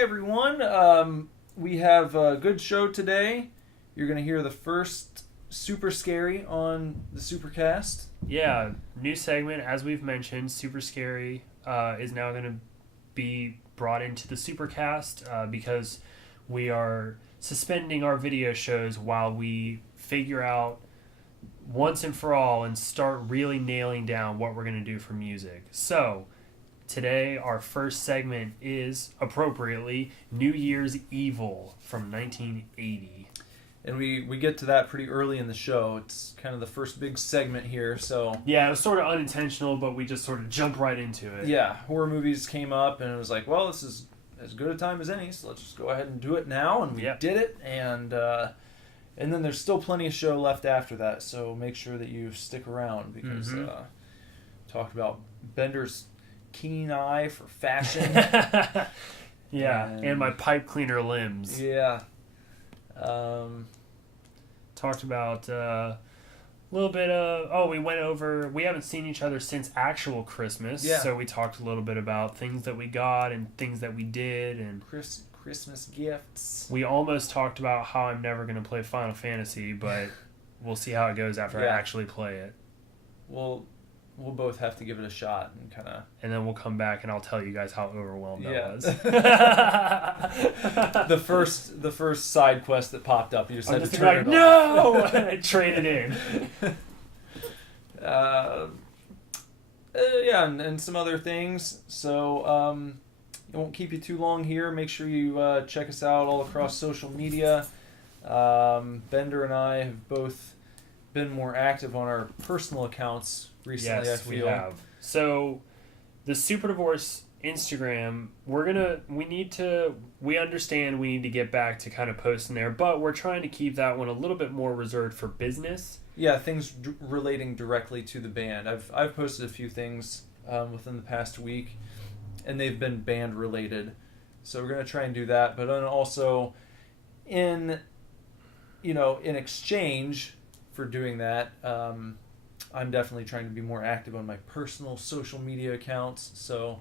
everyone. We have a good show today. You're going to hear the first Super Scary on the Supercast. Yeah, new segment, as we've mentioned. Super Scary is now going to be brought into the Supercast because we are suspending our video shows while we figure out once and for all and start really nailing down what we're going to do for music. So, today our first segment is, appropriately, New Year's Evil from 1980. And we get to that pretty early in the show. It's kind of the first big segment here, so... Yeah, it was sort of unintentional, but we just sort of jumped right into it. Yeah, horror movies came up, and it was like, well, this is as good a time as any, so let's just go ahead and do it now, and we did it, and then there's still plenty of show left after that, so make sure that you stick around, because talked about Bender's keen eye for fashion. And my pipe cleaner limbs. Yeah. Talked about a little bit of... we went over... We haven't seen each other since actual Christmas, so we talked a little bit about things that we got and things that we did, and... Christmas gifts. We almost talked about how I'm never going to play Final Fantasy, but we'll see how it goes after I actually play it. We'll both have to give it a shot and kind of... And then we'll come back and I'll tell you guys how overwhelmed I was. The first side quest that popped up, you just had to turn it off. No! And I traded in. And some other things. So, it won't keep you too long here. Make sure you check us out all across social media. Bender and I have both been more active on our personal accounts recently, yes, I feel. We have. So, the Super Divorce Instagram, we understand we need to get back to kind of posting there, but we're trying to keep that one a little bit more reserved for business. Yeah, things relating directly to the band. I've posted a few things within the past week, and they've been band related. So we're going to try and do that, but then also in exchange for doing that, I'm definitely trying to be more active on my personal social media accounts. So,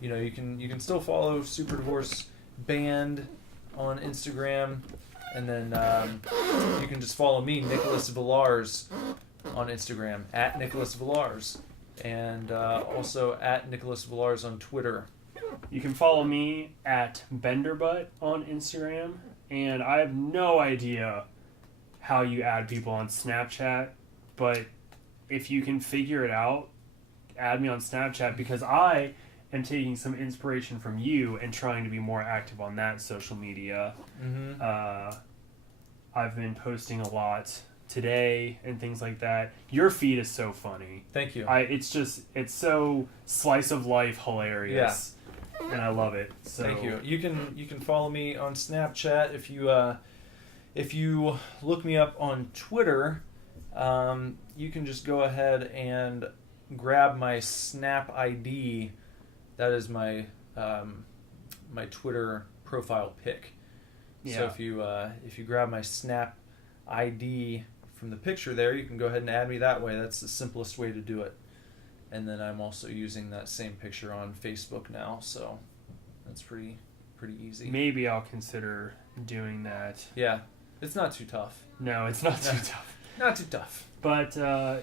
you can still follow Super Divorce Band on Instagram, and then you can just follow me, Nicholas Villars, on Instagram at Nicholas Villars, and also at Nicholas Villars on Twitter. You can follow me at Benderbutt on Instagram, and I have no idea how you add people on Snapchat, but if you can figure it out, add me on Snapchat, because I am taking some inspiration from you and trying to be more active on that social media. I've been posting a lot today and things like that. Your feed is so funny. Thank you. It's so slice of life hilarious. Yeah. And I love it. So thank you. You can follow me on Snapchat. If you look me up on Twitter, you can just go ahead and grab my Snap ID. That is my my Twitter profile pic. Yeah. So if you grab my Snap ID from the picture there, you can go ahead and add me that way. That's the simplest way to do it. And then I'm also using that same picture on Facebook now, so that's pretty easy. Maybe I'll consider doing that. Yeah, it's not too tough. No, it's not too tough. Not too tough. But so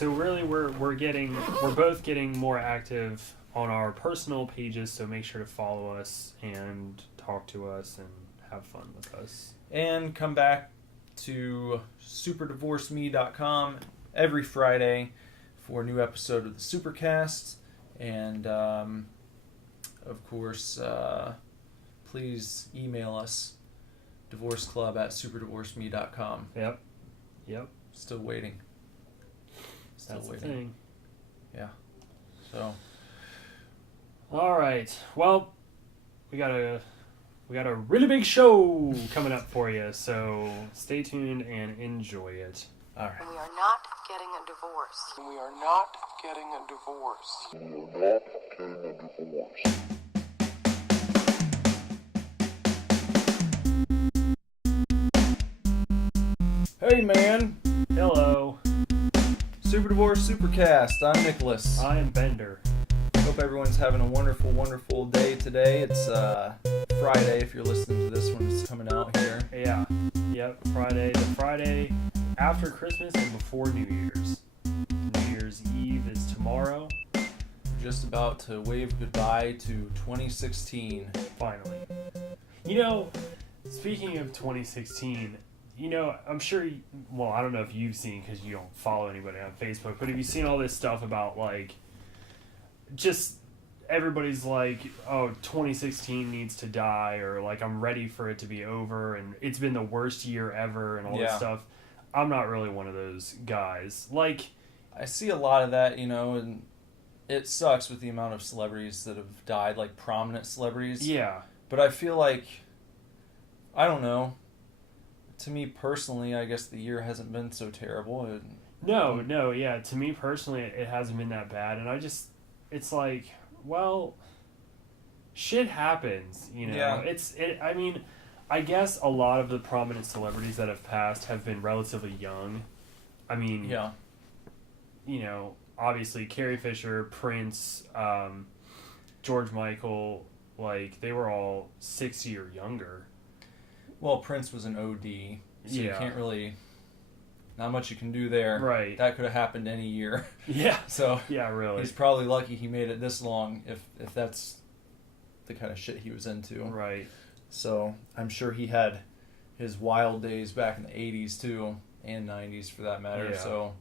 really we're both getting more active on our personal pages, so make sure to follow us and talk to us and have fun with us. And come back to superdivorceme.com every Friday for a new episode of the Supercast. And of course, please email us, divorceclub@superdivorceme.com. Yep. Still waiting. That's the thing. Yeah. So. All right. Well, we got a really big show coming up for you, so stay tuned and enjoy it. All right. We are not getting a divorce. We are not getting a divorce. We are not getting a divorce. Hey, man. Hello. Super Divorce Supercast. I'm Nicholas. I am Bender. Hope Hope everyone's having a wonderful, wonderful day today. It's Friday if you're listening to this one. It's coming out here. Yeah. Yep. Friday. The Friday after Christmas and before New Year's. New Year's Eve is tomorrow. We're just about to wave goodbye to 2016. Finally. Speaking of 2016, I'm sure, I don't know if you've seen, because you don't follow anybody on Facebook, but have you seen all this stuff about, just everybody's like, oh, 2016 needs to die, or I'm ready for it to be over, and it's been the worst year ever, and all this stuff. I'm not really one of those guys. I see a lot of that, and it sucks with the amount of celebrities that have died, prominent celebrities. Yeah. But I feel like, I don't know, to me personally, I guess the year hasn't been so terrible. No, yeah. To me personally, it hasn't been that bad, and it's shit happens, Yeah. I guess a lot of the prominent celebrities that have passed have been relatively young. Yeah. Obviously Carrie Fisher, Prince, George Michael, they were all 6 years younger. Well, Prince was an OD, so you can't really, not much you can do there. Right. That could have happened any year. Yeah. So yeah, really. he's probably lucky he made it this long, if that's the kind of shit he was into. Right. So I'm sure he had his wild days back in the 80s too, and 90s for that matter. Yeah. So.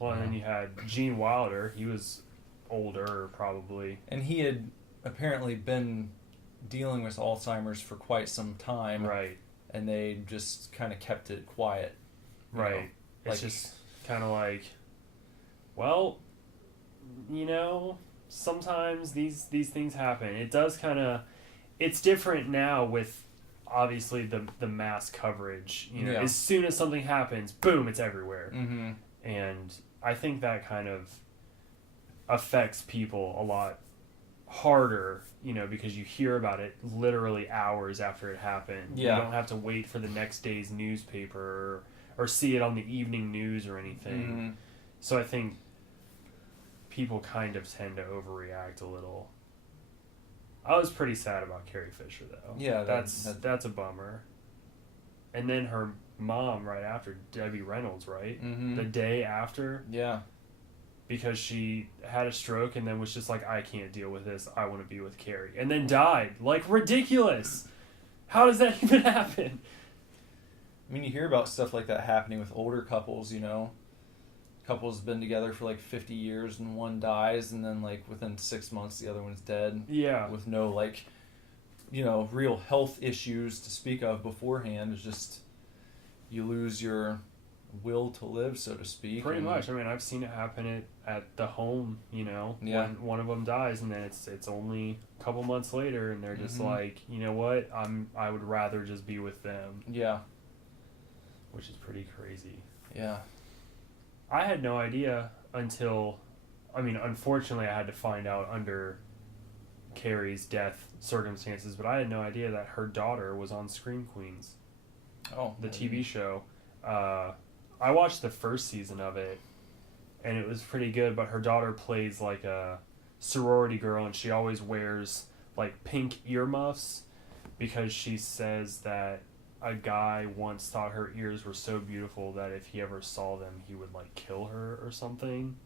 Well, and then you had Gene Wilder. He was older, probably. And he had apparently been dealing with Alzheimer's for quite some time. Right. And they just kind of kept it quiet. Right. It's just kind of sometimes these things happen. It does kind of... It's different now with, obviously, the mass coverage. As soon as something happens, boom, it's everywhere. Mm-hmm. And I think that kind of affects people a lot harder, because you hear about it literally hours after it happened. Yeah. You don't have to wait for the next day's newspaper or see it on the evening news or anything. Mm-hmm. So I think people kind of tend to overreact a little. I was pretty sad about Carrie Fisher, though. Yeah, that's a bummer. And then her mom right after, Debbie Reynolds, right? Mm-hmm. The day after. Yeah. Because she had a stroke and then was just like, I can't deal with this. I want to be with Carrie. And then died. Ridiculous. How does that even happen? You hear about stuff like that happening with older couples, Couples been together for 50 years and one dies, and then within 6 months the other one's dead. Yeah. With no real health issues to speak of beforehand. It's just you lose your will to live, so to speak. Pretty much. I've seen it happen at the home, Yeah. when one of them dies, and then it's only a couple months later, and they're just Mm-hmm. you know what, I would rather just be with them. Yeah. Which is pretty crazy. Yeah. I had no idea until, unfortunately I had to find out under Carrie's death circumstances, but I had no idea that her daughter was on Scream Queens. Oh. The TV show. I watched the first season of it, and it was pretty good, but her daughter plays a sorority girl, and she always wears pink earmuffs because she says that a guy once thought her ears were so beautiful that if he ever saw them, he would kill her or something.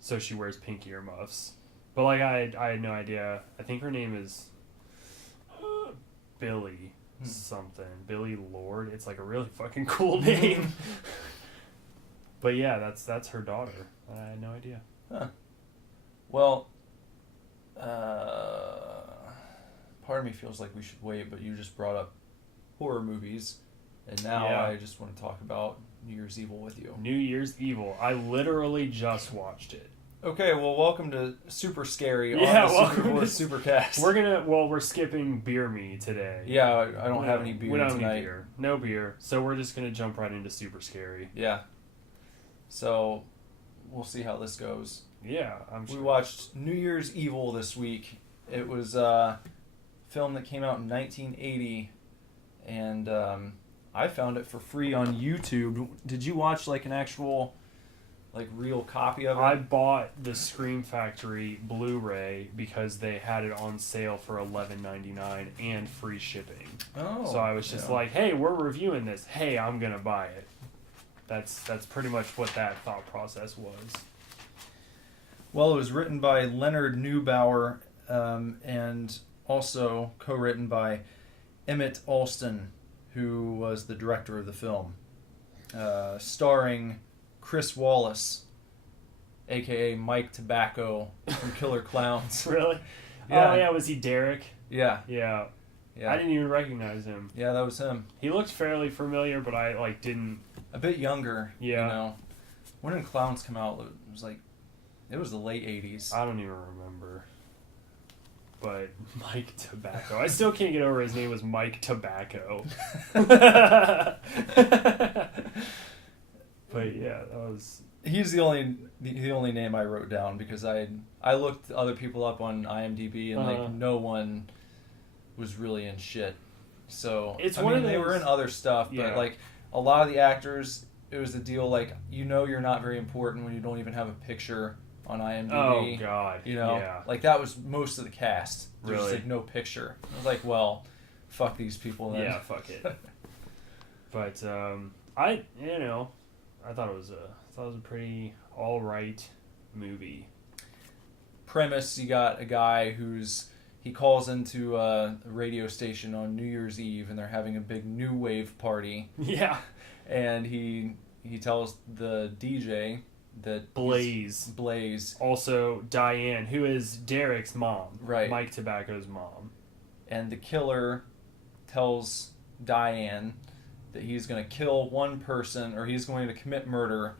So she wears pink earmuffs. But I had no idea. I think her name is Billy something. Billy Lord. It's a really fucking cool name. But yeah, that's her daughter. I had no idea. Huh. Well, part of me feels like we should wait, but you just brought up horror movies, and now I just want to talk about New Year's Evil with you. New Year's Evil. I literally just watched it. Okay, well, welcome to Super Scary on Yeah, the welcome SUPERDIVORCE to- SUPERCAST. We're skipping Beer Me today. Yeah, I don't have any beer We don't have tonight. any beer. No beer. So we're just gonna jump right into Super Scary. Yeah. So, we'll see how this goes. Yeah, I'm sure. We watched New Year's Evil this week. It was a film that came out in 1980, and I found it for free on YouTube. Did you watch an actual like real copy of it? I bought the Scream Factory Blu-ray because they had it on sale for $11.99 and free shipping. Oh, So I was just like, hey, we're reviewing this. Hey, I'm gonna buy it. That's pretty much what that thought process was. Well, it was written by Leonard Neubauer and also co-written by Emmett Alston, who was the director of the film, starring Chris Wallace, a.k.a. Mike Tobacco from Killer Clowns. Really? Yeah. Oh, yeah, was he Derek? Yeah. Yeah. Yeah. I didn't even recognize him. Yeah, that was him. He looked fairly familiar, but I didn't... A bit younger. Yeah. You know. When did Clowns come out? It was the late 80s. I don't even remember. But Mike Tobacco. I still can't get over his name was Mike Tobacco. But yeah, that was... He's the only name I wrote down because I looked other people up on IMDb and no one was really in shit. So It's I one mean of they those- were in other stuff, Yeah. but like a lot of the actors, it was the deal like you're not very important when you don't even have a picture on IMDb. Oh, God. You know, Yeah. like that was most of the cast. There's Really? like no picture. I was like, well, fuck these people then. Yeah, fuck it. But I thought it was a pretty all right movie. Premise: you got a guy he calls into a radio station on New Year's Eve, and they're having a big new wave party, Yeah. and he tells the DJ that Blaze, Also, Diane, who is Derek's mom. Right. Mike Tobacco's mom. and the killer tells Diane that he's going to kill one person, or he's going to commit murder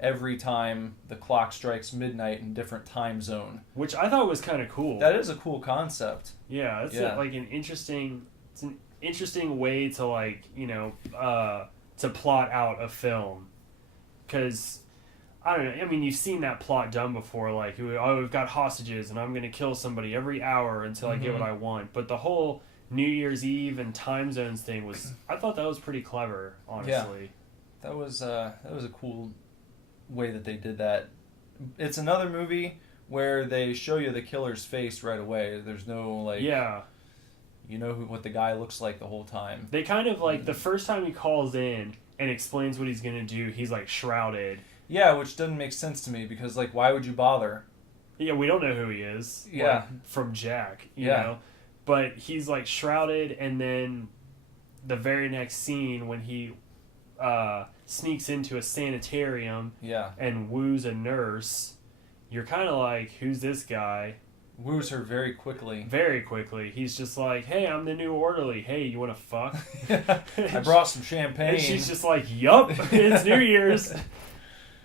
every time the clock strikes midnight in a different time zone. Which I thought was kind of cool. That is a cool concept. Yeah, it's like an interesting way to to plot out a film. Because, I don't know, I mean, you've seen that plot done before, like, we've got hostages and I'm going to kill somebody every hour until I get what I want. But the whole New Year's Eve and time zones thing I thought that was pretty clever, honestly. Yeah. That was a cool way that they did that. It's another movie where they show you the killer's face right away. There's no, you know what the guy looks like the whole time. They kind of, the first time he calls in and explains what he's going to do, he's, shrouded. Yeah, which doesn't make sense to me because, why would you bother? Yeah, we don't know who he is. Yeah. From Jack, you know? But he's, shrouded, and then the very next scene when he sneaks into a sanitarium and woos a nurse, you're kind of like, who's this guy? Woos her very quickly. Very quickly. He's just like, hey, I'm the new orderly. Hey, you want to fuck? I brought some champagne. And she's just like, yup, it's New Year's.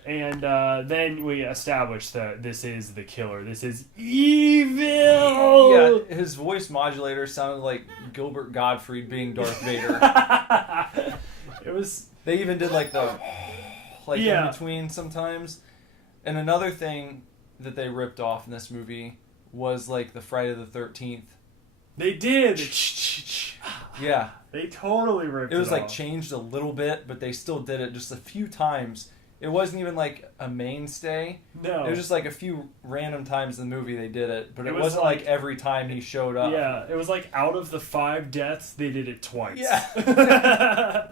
And then we establish that this is the killer. This is evil! Yeah, his voice modulator sounded like Gilbert Gottfried being Darth Vader. It was... They even did the in between sometimes. And another thing that they ripped off in this movie was the Friday the 13th. They did. Yeah. They totally ripped it off. It was changed a little bit, but they still did it just a few times. It wasn't even a mainstay. No. It was just a few random times in the movie they did it, but it wasn't every time he showed up. Yeah, it was out of the 5 deaths, they did it twice. Yeah.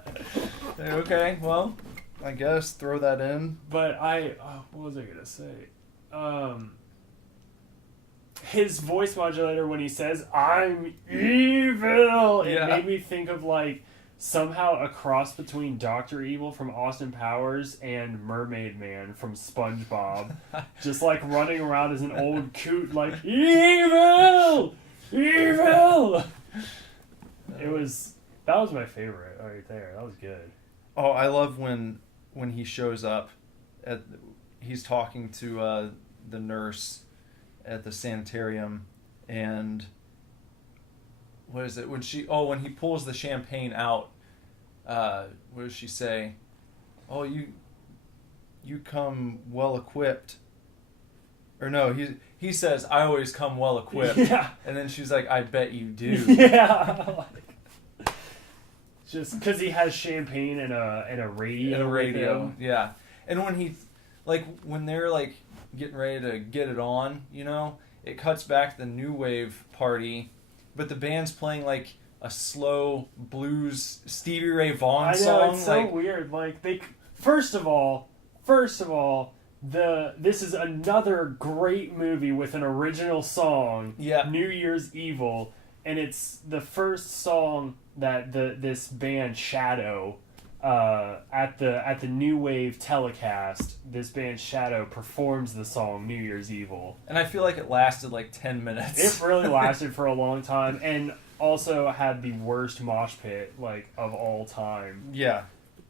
Okay, well, I guess throw that in. But what was I going to say? His voice modulator, when he says, I'm evil, it made me think of somehow a cross between Dr. Evil from Austin Powers and Mermaid Man from SpongeBob. Just running around as an old coot evil! Evil! That was my favorite right there. That was good. Oh, I love when he shows up. He's talking to the nurse at the sanitarium, and what is it? When he pulls the champagne out, what does she say? Oh, you come well equipped. Or no, he says, I always come well equipped. Yeah. And then she's like, I bet you do. Yeah. Just because he has champagne and a radio. And a radio, yeah. And when like when they're like getting ready to get it on, you know, it cuts back to the new wave party, but the band's playing like a slow blues Stevie Ray Vaughan song. I know, it's so weird. Like first of all, this is another great movie with an original song. Yeah. New Year's Evil, and it's the first song that this band Shadow at the New Wave telecast. This band Shadow performs the song New Year's Evil, and I feel like it lasted like 10 minutes. It really lasted for a long time, and also had the worst mosh pit like of all time. Yeah.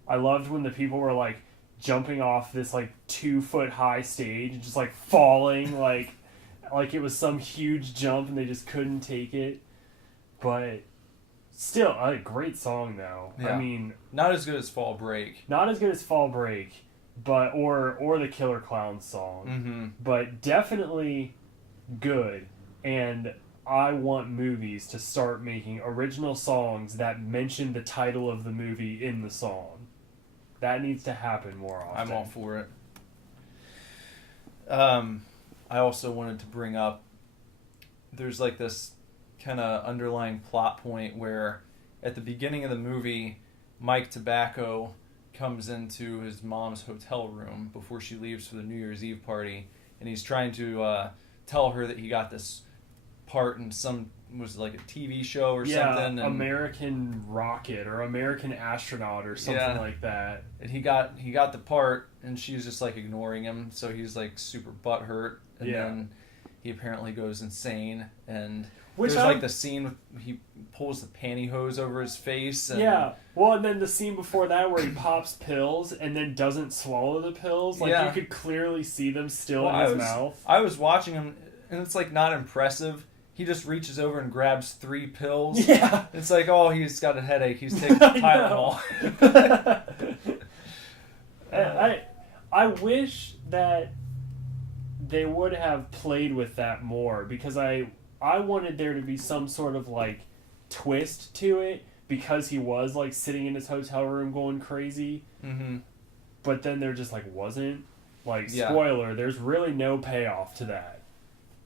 I loved when the people were like jumping off this like 2-foot high stage and just like falling like it was some huge jump and they just couldn't take it. But still, a great song though. Yeah. I mean, not as good as Fall Break. Not as good as Fall Break, but or the Killer Clowns song. Mm-hmm. But definitely good. And I want movies to start making original songs that mention the title of the movie in the song. That needs to happen more often. I'm all for it. I also wanted to bring up, there's like this kind of underlying plot point where at the beginning of the movie, Mike Tobacco comes into his mom's hotel room before she leaves for the New Year's Eve party, and he's trying to tell her that he got this part in some, was it like a TV show or something? And American Rocket or American Astronaut or something like that. And he got the part, and she's just like ignoring him, so he's like super butthurt, and then he apparently goes insane. And there's like the scene with, he pulls the pantyhose over his face. And and then the scene before that where he pops pills and then doesn't swallow the pills. Like you could clearly see them still in his mouth. I was watching him, and it's like not impressive. He just reaches over and grabs 3 pills. Yeah. It's like, oh, he's got a headache. He's taking Tylenol. I wish that they would have played with that more, because I wanted there to be some sort of like twist to it, because he was like sitting in his hotel room going crazy. Mm-hmm. But then there just like wasn't. Like, spoiler, there's really no payoff to that.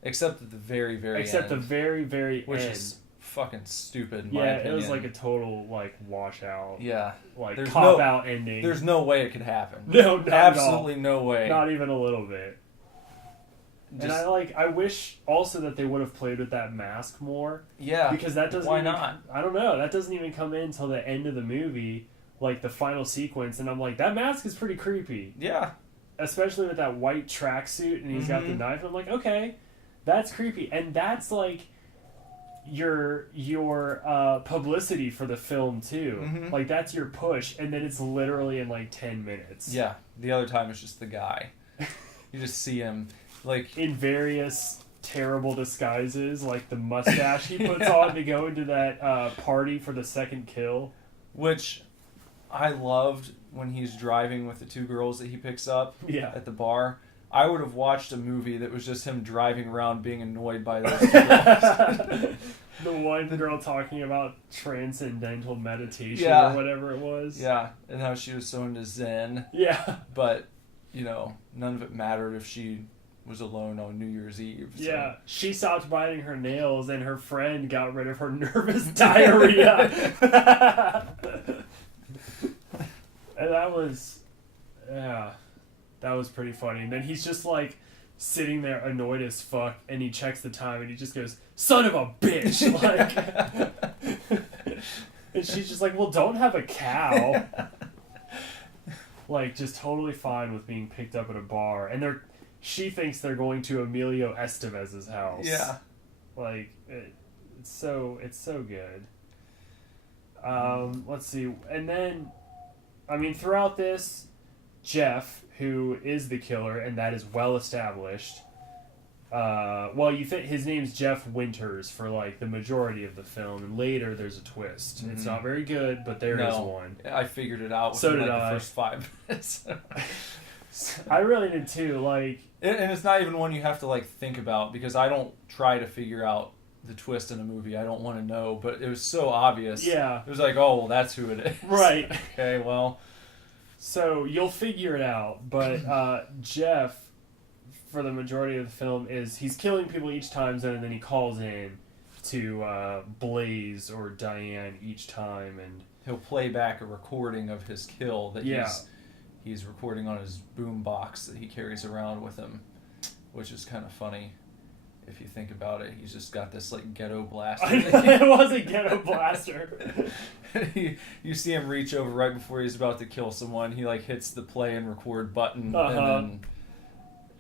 Except at the very, very end. The very, very which end. is fucking stupid in my opinion. Yeah, it was like a total, like, washout. Yeah. Like, cop-out ending. There's no way it could happen. No, not absolutely at all. No way. Not even a little bit. And I wish also that they would have played with that mask more. Yeah. Because that doesn't Why not? I don't know. That doesn't even come in until the end of the movie, like the final sequence, and I'm like, that mask is pretty creepy. Yeah. Especially with that white tracksuit, and he's got the knife. I'm like, okay, that's creepy, and that's like your publicity for the film too. Mm-hmm. Like that's your push, and then it's literally in like 10 minutes. Yeah. The other time it's just the guy. You just see him like in various terrible disguises, like the mustache he puts on to go into that party for the second kill, which I loved when he's driving with the 2 girls that he picks up at the bar. I would have watched a movie that was just him driving around being annoyed by those 2 girls. The one girl talking about transcendental meditation or whatever it was. Yeah, and how she was so into Zen. Yeah. But, you know, none of it mattered if she was alone on New Year's Eve. So. Yeah, she stopped biting her nails and her friend got rid of her nervous diarrhea. And that was pretty funny. And then he's just like sitting there annoyed as fuck, and he checks the time and he just goes, "Son of a bitch!" Like, and she's just like, "Well, don't have a cow." Like, just totally fine with being picked up at a bar, and she thinks they're going to Emilio Estevez's house. Yeah, like it's so good. Let's see, and then. I mean, throughout this, Jeff, who is the killer, and that is well established. You think his name's Jeff Winters for like the majority of the film, and later there's a twist. Mm-hmm. It's not very good, but there is one. I figured it out. So did the first 5 minutes. I really did too. Like, and it's not even one you have to like think about, because I don't try to figure out the twist in a movie. I don't want to know, but it was so obvious. Yeah. It was like, oh, well, that's who it is. Right. Okay, well. So you'll figure it out, but Jeff, for the majority of the film, he's killing people each time zone, and then he calls in to Blaze or Diane each time, and he'll play back a recording of his kill that he's recording on his boom box that he carries around with him, which is kind of funny. If you think about it, he's just got this like ghetto blaster. It was a ghetto blaster. You see him reach over right before he's about to kill someone. He like hits the play and record button, and then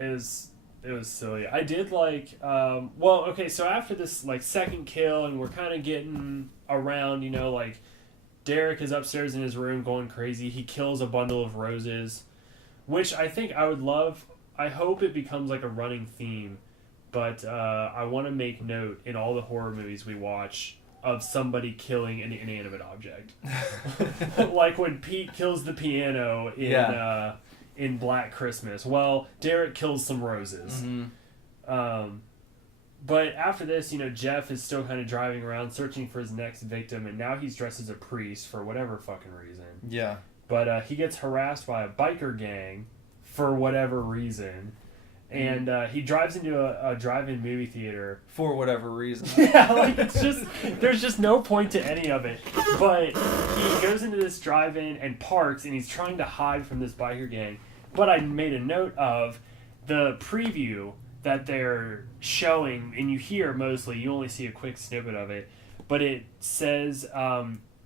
it was silly. I did like. So after this like second kill, and we're kind of getting around, like Derek is upstairs in his room going crazy. He kills a bundle of roses, which I think I would love. I hope it becomes like a running theme. But I want to make note in all the horror movies we watch of somebody killing an inanimate object. Like when Pete kills the piano in Black Christmas. Well, Derek kills some roses. Mm-hmm. But after this, Jeff is still kind of driving around searching for his next victim, and now he's dressed as a priest for whatever fucking reason. Yeah. But he gets harassed by a biker gang for whatever reason. And he drives into a drive-in movie theater. For whatever reason. Yeah, like it's just, there's just no point to any of it. But he goes into this drive-in and parks, and he's trying to hide from this biker gang. But I made a note of the preview that they're showing, and you hear mostly, you only see a quick snippet of it, but it says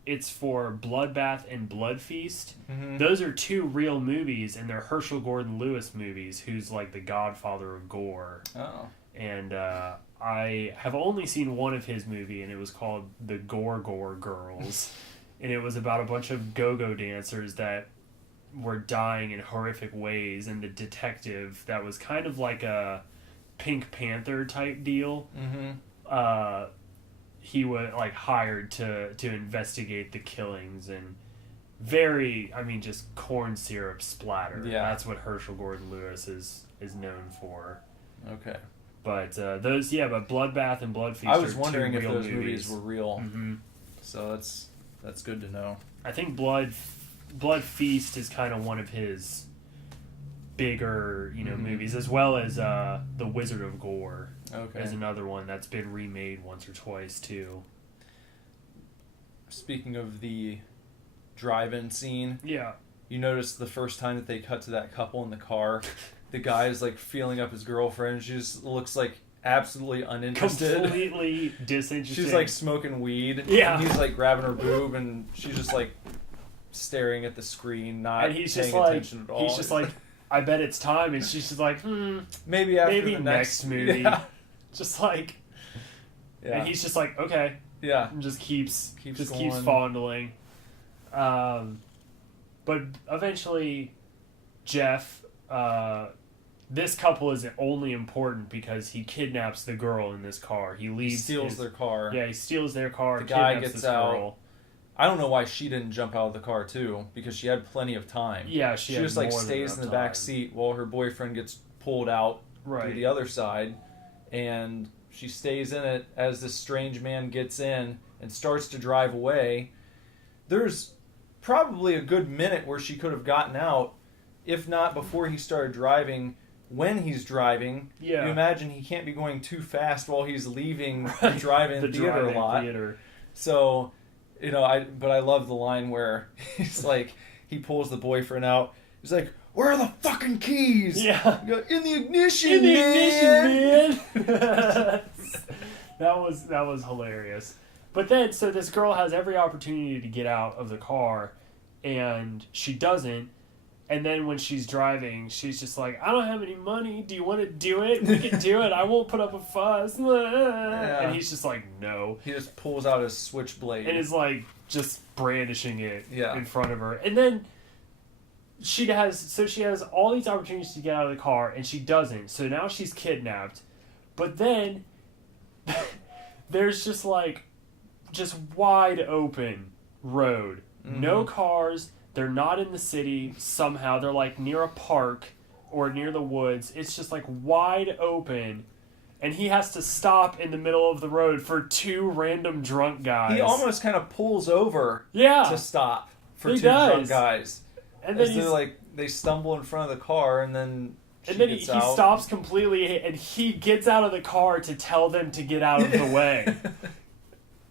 it's for Bloodbath and Blood Feast. Mm-hmm. Those are two real movies, and they're Herschel Gordon Lewis movies, who's like the godfather of gore. Oh. And I have only seen one of his movie, and it was called The Gore Girls. And it was about a bunch of go-go dancers that were dying in horrific ways, and the detective that was kind of like a Pink Panther type deal. Mm-hmm. He was like hired to investigate the killings, and just corn syrup splatter. Yeah. That's what Herschel Gordon Lewis is known for. Okay. But but Bloodbath and Blood Feast. I was are wondering two if real those movies were real. Mm-hmm. So that's good to know. I think Blood Feast is kind of one of his bigger, movies, as well as The Wizard of Gore. Okay. Is another one that's been remade once or twice too. Speaking of the drive-in scene, you notice the first time that they cut to that couple in the car, the guy is like feeling up his girlfriend. She just looks like absolutely uninterested. Completely disinterested. She's like smoking weed. Yeah. And he's like grabbing her boob, and she's just like staring at the screen, not and he's paying just like, attention at all. He's just like, I bet it's time, and she's just like, maybe after maybe the next movie. Yeah. Just like, and he's just like, okay, yeah, and just keeps going. fondling. But eventually, Jeff, this couple is only important because he kidnaps the girl in this car. He steals their car. Yeah, he steals their car. The guy kidnaps gets this out. Girl. I don't know why she didn't jump out of the car too, because she had plenty of time. Yeah, she just like stays in the back seat while her boyfriend gets pulled out through the other side, and she stays in it as this strange man gets in and starts to drive away. There's probably a good minute where she could have gotten out, if not before he started driving. When he's driving, you imagine he can't be going too fast while he's leaving the drive-in theater a lot. So, but I love the line where he's like, he pulls the boyfriend out. He's like, "Where are the fucking keys?" Yeah. In the ignition, man. That was hilarious. But then, so this girl has every opportunity to get out of the car, and she doesn't. And then when she's driving, she's just like, "I don't have any money. Do you want to do it? We can do it. I won't put up a fuss." Yeah. And he's just like, "No." He just pulls out his switchblade. And is like, just brandishing it in front of her. And then she has all these opportunities to get out of the car, and she doesn't. So now she's kidnapped. But then there's just wide open road. Mm-hmm. No cars. They're not in the city somehow. They're like near a park or near the woods. It's just like wide open. And he has to stop in the middle of the road for two random drunk guys. He almost kind of pulls over to stop for two drunk guys. And then they stumble in front of the car, and then he stops completely, and he gets out of the car to tell them to get out of the way.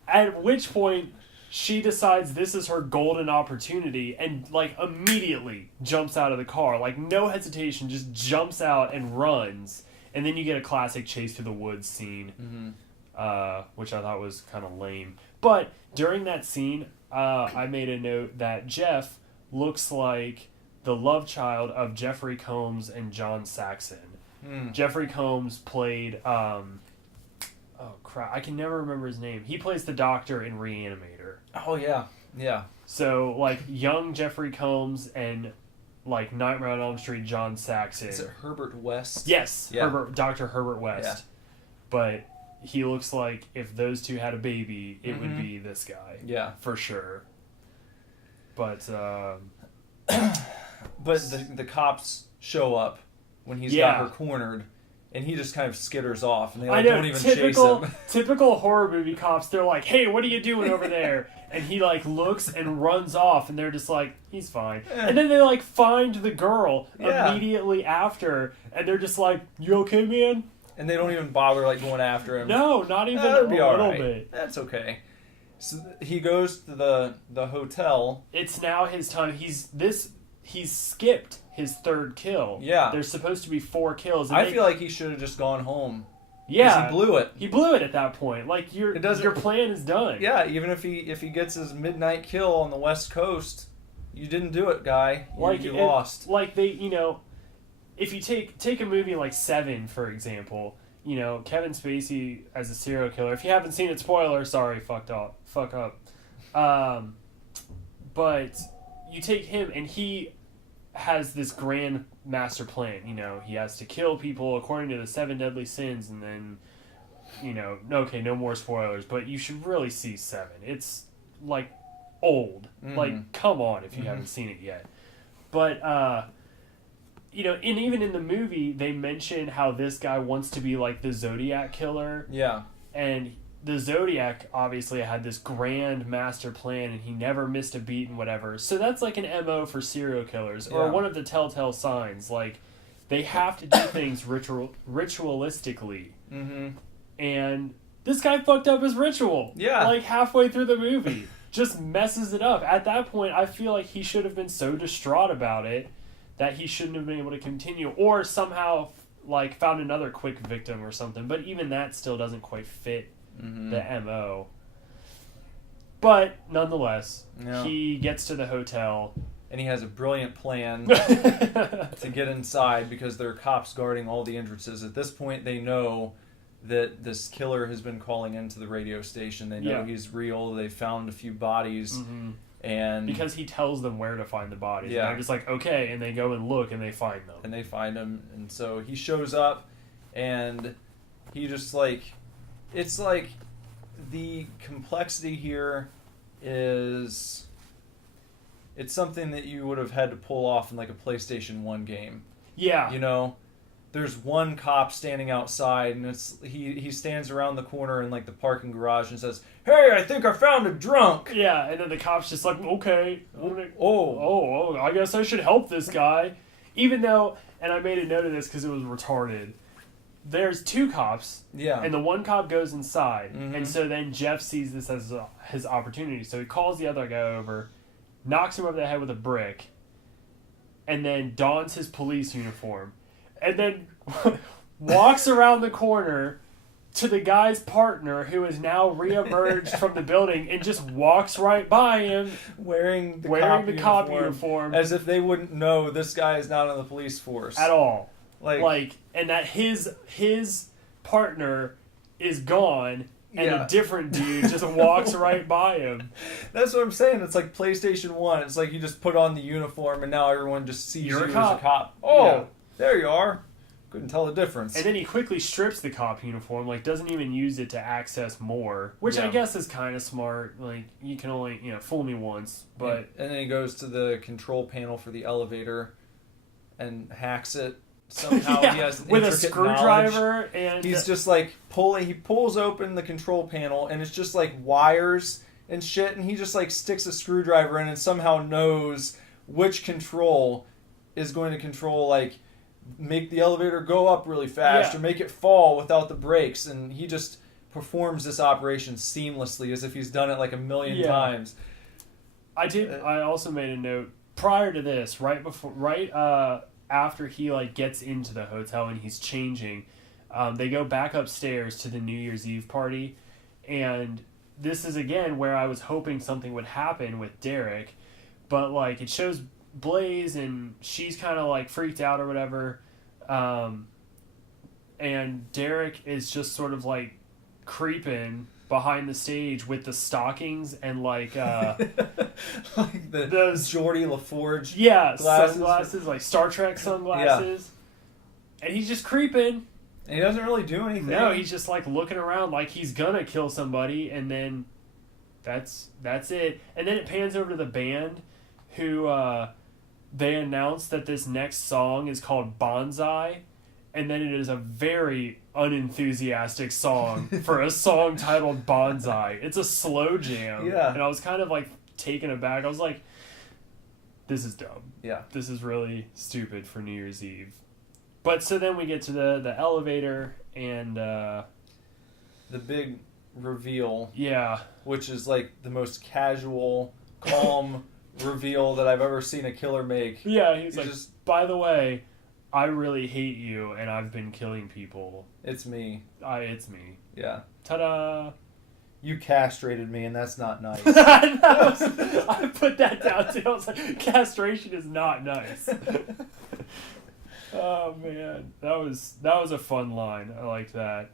At which point, she decides this is her golden opportunity, and like immediately jumps out of the car, like no hesitation, just jumps out and runs. And then you get a classic chase through the woods scene, which I thought was kind of lame. But during that scene, I made a note that Jeff looks like the love child of Jeffrey Combs and John Saxon. Jeffrey Combs played, oh crap, I can never remember his name. He plays the doctor in Reanimator. Oh, yeah. Yeah. So, like, young Jeffrey Combs and, like, Nightmare on Elm Street John Saxon. Is it Herbert West? Yes, yeah. Dr. Herbert West. Yeah. But he looks like if those two had a baby, it would be this guy. Yeah. For sure. But, But the cops show up when he's got her cornered, and he just kind of skitters off, and they don't even chase him. Typical horror movie cops, they're like, hey, what are you doing over there? And he, like, looks and runs off, and they're just like, he's fine. And then they, like, find the girl immediately after, and they're just like, you okay, man? And they don't even bother, like, going after him. No, not even a little bit. That's okay. So he goes to the hotel. It's now his time. He's skipped his third kill. Yeah. There's supposed to be 4 kills. And I feel like he should have just gone home. Yeah. He blew it. He blew it at that point. Like, your plan is done. Yeah, even if he gets his midnight kill on the West Coast, you didn't do it, guy. You lost. Like, they, if you take a movie like Seven, for example, Kevin Spacey as a serial killer. If you haven't seen it, spoiler, sorry, fuck up. But you take him, and he has this grand master plan. He has to kill people according to the 7 deadly sins, and then, okay, no more spoilers, but you should really see Seven. It's, like, old. Like, come on if you haven't seen it yet. But, and even in the movie, they mention how this guy wants to be, like, the Zodiac killer. Yeah. And the Zodiac obviously had this grand master plan, and he never missed a beat and whatever. So that's like an MO for serial killers, or one of the telltale signs. Like, they have to do things ritualistically. And this guy fucked up his ritual. Yeah. Like, halfway through the movie. Just messes it up. At that point, I feel like he should have been so distraught about it that he shouldn't have been able to continue. Or somehow, like, found another quick victim or something. But even that still doesn't quite fit the MO. But nonetheless, he gets to the hotel, and he has a brilliant plan to get inside, because there are cops guarding all the entrances. At this point, they know that this killer has been calling into the radio station. They know he's real. They found a few bodies, and because he tells them where to find the bodies, and they're just like, okay, and they go and look, and they find them, and they find him. And so he shows up, and he just, like, it's like the complexity here is, it's something that you would have had to pull off in, like, a PlayStation 1 game. Yeah. There's one cop standing outside, and he stands around the corner in, like, the parking garage and says, "Hey, I think I found a drunk." Yeah, and then the cop's just like, okay, I guess I should help this guy. Even though, and I made a note of this because it was retarded, there's 2 cops, and the one cop goes inside, and so then Jeff sees this as his opportunity, so he calls the other guy over, knocks him over the head with a brick, and then dons his police uniform, and then walks around the corner to the guy's partner, who is now re-emerged from the building, and just walks right by him wearing the cop uniform, as if they wouldn't know this guy is not on the police force at all. Like, and that his partner is gone, and a different dude just walks right by him. That's what I'm saying. It's like PlayStation 1. It's like you just put on the uniform, and now everyone just sees you as a cop. Oh, there you are. Couldn't tell the difference. And then he quickly strips the cop uniform, like, doesn't even use it to access more, which I guess is kind of smart. Like, you can only, fool me once, but... And then he goes to the control panel for the elevator and hacks it. Somehow he has with a screwdriver knowledge. And he's just like he pulls open the control panel, and it's just like wires and shit, and he just like sticks a screwdriver in and somehow knows which control is going to control, like, make the elevator go up really fast or make it fall without the brakes. And he just performs this operation seamlessly as if he's done it like a million times. I also made a note prior to this, after he like gets into the hotel and he's changing, they go back upstairs to the New Year's Eve party, and this is again where I was hoping something would happen with Derek, but like it shows Blaze and she's kind of like freaked out or whatever, and Derek is just sort of like creeping behind the stage with the stockings and like like those Geordie LaForge sunglasses, like Star Trek sunglasses, and he's just creeping. And he doesn't really do anything. No, he's just like looking around like he's gonna kill somebody, and then that's it. And then it pans over to the band, who they announce that this next song is called Bonsai, and then it is a very unenthusiastic song for a song titled Bonsai. It's a slow jam. Yeah. And I was kind of like taken aback. I was like, this is dumb. Yeah. This is really stupid for New Year's Eve. But so then we get to the elevator and the big reveal. Yeah. Which is like the most casual, calm reveal that I've ever seen a killer make. Yeah, he's like, by the way, I really hate you and I've been killing people. It's me. It's me. Yeah. Ta-da! You castrated me and that's not nice. I put that down too. I was like, castration is not nice. Oh man, that was a fun line. I like that.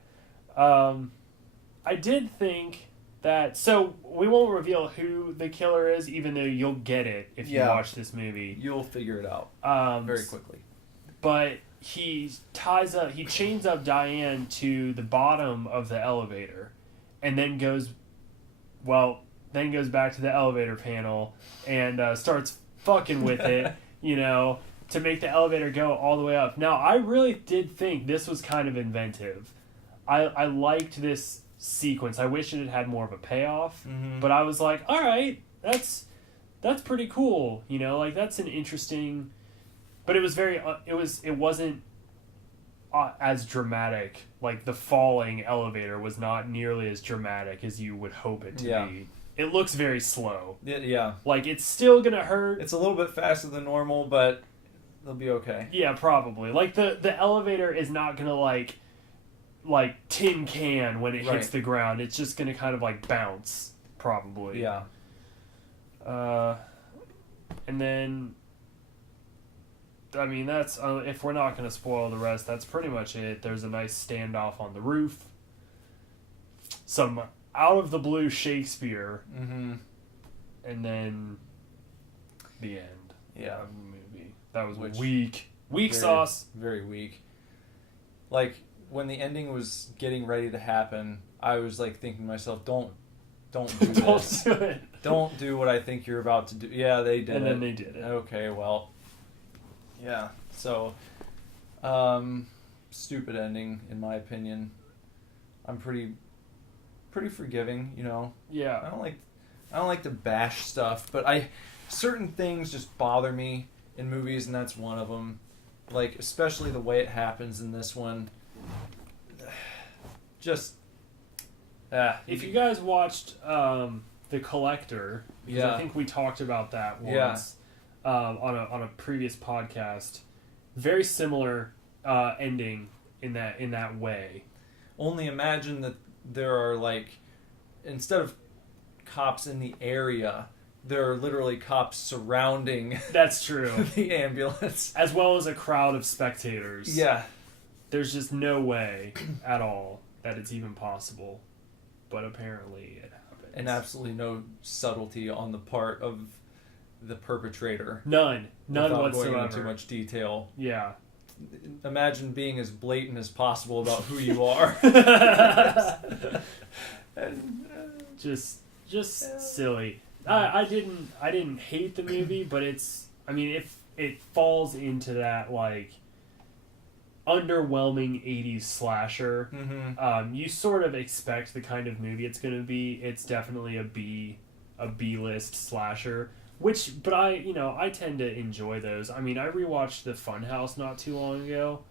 I did think that, so we won't reveal who the killer is, even though you'll get it if you watch this movie. You'll figure it out very quickly. But he chains up Diane to the bottom of the elevator, and then goes back to the elevator panel and starts fucking with it, to make the elevator go all the way up. Now, I really did think this was kind of inventive. I liked this sequence. I wish it had more of a payoff, but I was like, all right, that's pretty cool. Like that's an interesting. But it was it wasn't as dramatic. Like the falling elevator was not nearly as dramatic as you would hope it to be. It looks very slow. Yeah. Like it's still gonna hurt. It's a little bit faster than normal, but they'll be okay. Yeah, probably. Like the elevator is not gonna like tin can when it hits the ground. It's just gonna kind of like bounce, probably. Yeah. And then, I mean, that's if we're not gonna spoil the rest, that's pretty much it. There's a nice standoff on the roof. Some out of the blue Shakespeare. And then the end. Yeah. Of the movie. That was weak. Weak sauce. Very weak. Like, when the ending was getting ready to happen, I was like thinking to myself, don't do this. Don't do it. Don't do what I think you're about to do. Yeah, they did it. And then they did it. Okay, well. Yeah. So, stupid ending, in my opinion. I'm pretty forgiving, Yeah. I don't like to bash stuff, but certain things just bother me in movies, and that's one of them. Like, especially the way it happens in this one. Just, if you guys watched The Collector, because I think we talked about that once on a previous podcast, very similar ending in that way. Only imagine that there are, like, instead of cops in the area, there are literally cops surrounding That's true. the ambulance. As well as a crowd of spectators. Yeah. There's just no way at all that it's even possible. But apparently it happens. And absolutely no subtlety on the part of the perpetrator. None without whatsoever. going into too much detail. Yeah. Imagine being as blatant as possible about who you are. And, just silly. I didn't hate the movie, but it falls into that like underwhelming 80s slasher. You sort of expect the kind of movie it's going to be. It's definitely a B-list slasher, But I tend to enjoy those. I mean, I rewatched The Funhouse not too long ago,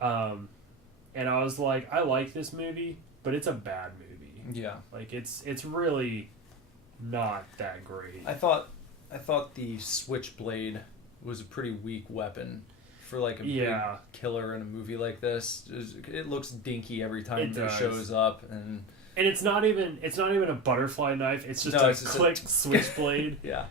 and I was like, I like this movie, but it's a bad movie. Yeah. Like it's really not that great. I thought the switchblade was a pretty weak weapon for like a big killer in a movie like this. It looks dinky every time it shows up, and it's not even a butterfly knife. It's just a click switchblade. Yeah.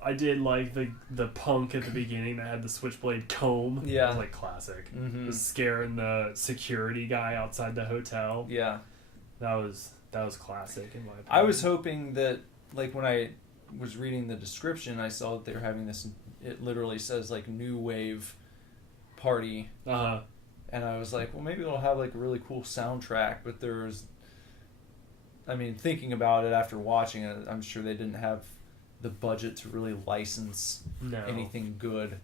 I did like the punk at the beginning that had the switchblade comb. Yeah. It was like classic. Mm-hmm. The scaring the security guy outside the hotel. Yeah. That was classic in my opinion. I was hoping that, like, when I was reading the description, I saw that they were having this, it literally says like new wave party. Uh-huh. And I was like, well, maybe it'll have like a really cool soundtrack, but thinking about it after watching it, I'm sure they didn't have the budget to really license anything good.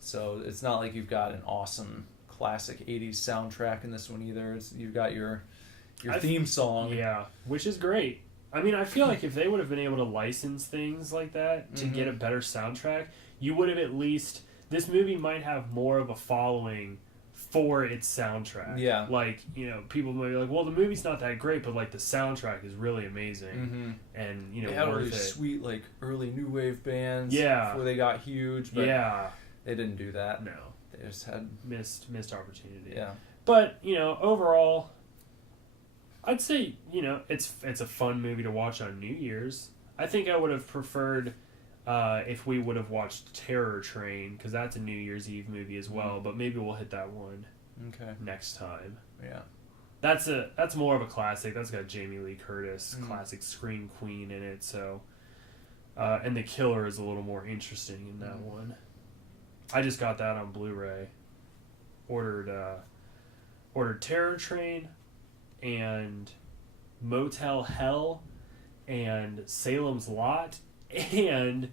So it's not like you've got an awesome classic 80s soundtrack in this one either. You've got your theme song. Yeah, which is great. I mean, I feel like if they would have been able to license things like that to get a better soundtrack, you would have at least... This movie might have more of a following for its soundtrack. Yeah. Like, people might be like, well, the movie's not that great, but, like, the soundtrack is really amazing. Mm-hmm. And, they had really sweet, like, early new wave bands before they got huge, but they didn't do that. No. They just had... Missed opportunity. Yeah. But, overall... I'd say, it's a fun movie to watch on New Year's. I think I would have preferred if we would have watched Terror Train, because that's a New Year's Eve movie as well, but maybe we'll hit that one next time. Yeah. That's more of a classic. That's got Jamie Lee Curtis, classic scream queen in it, so... and the killer is a little more interesting in that one. I just got that on Blu-ray. Ordered Terror Train... and Motel Hell and Salem's Lot and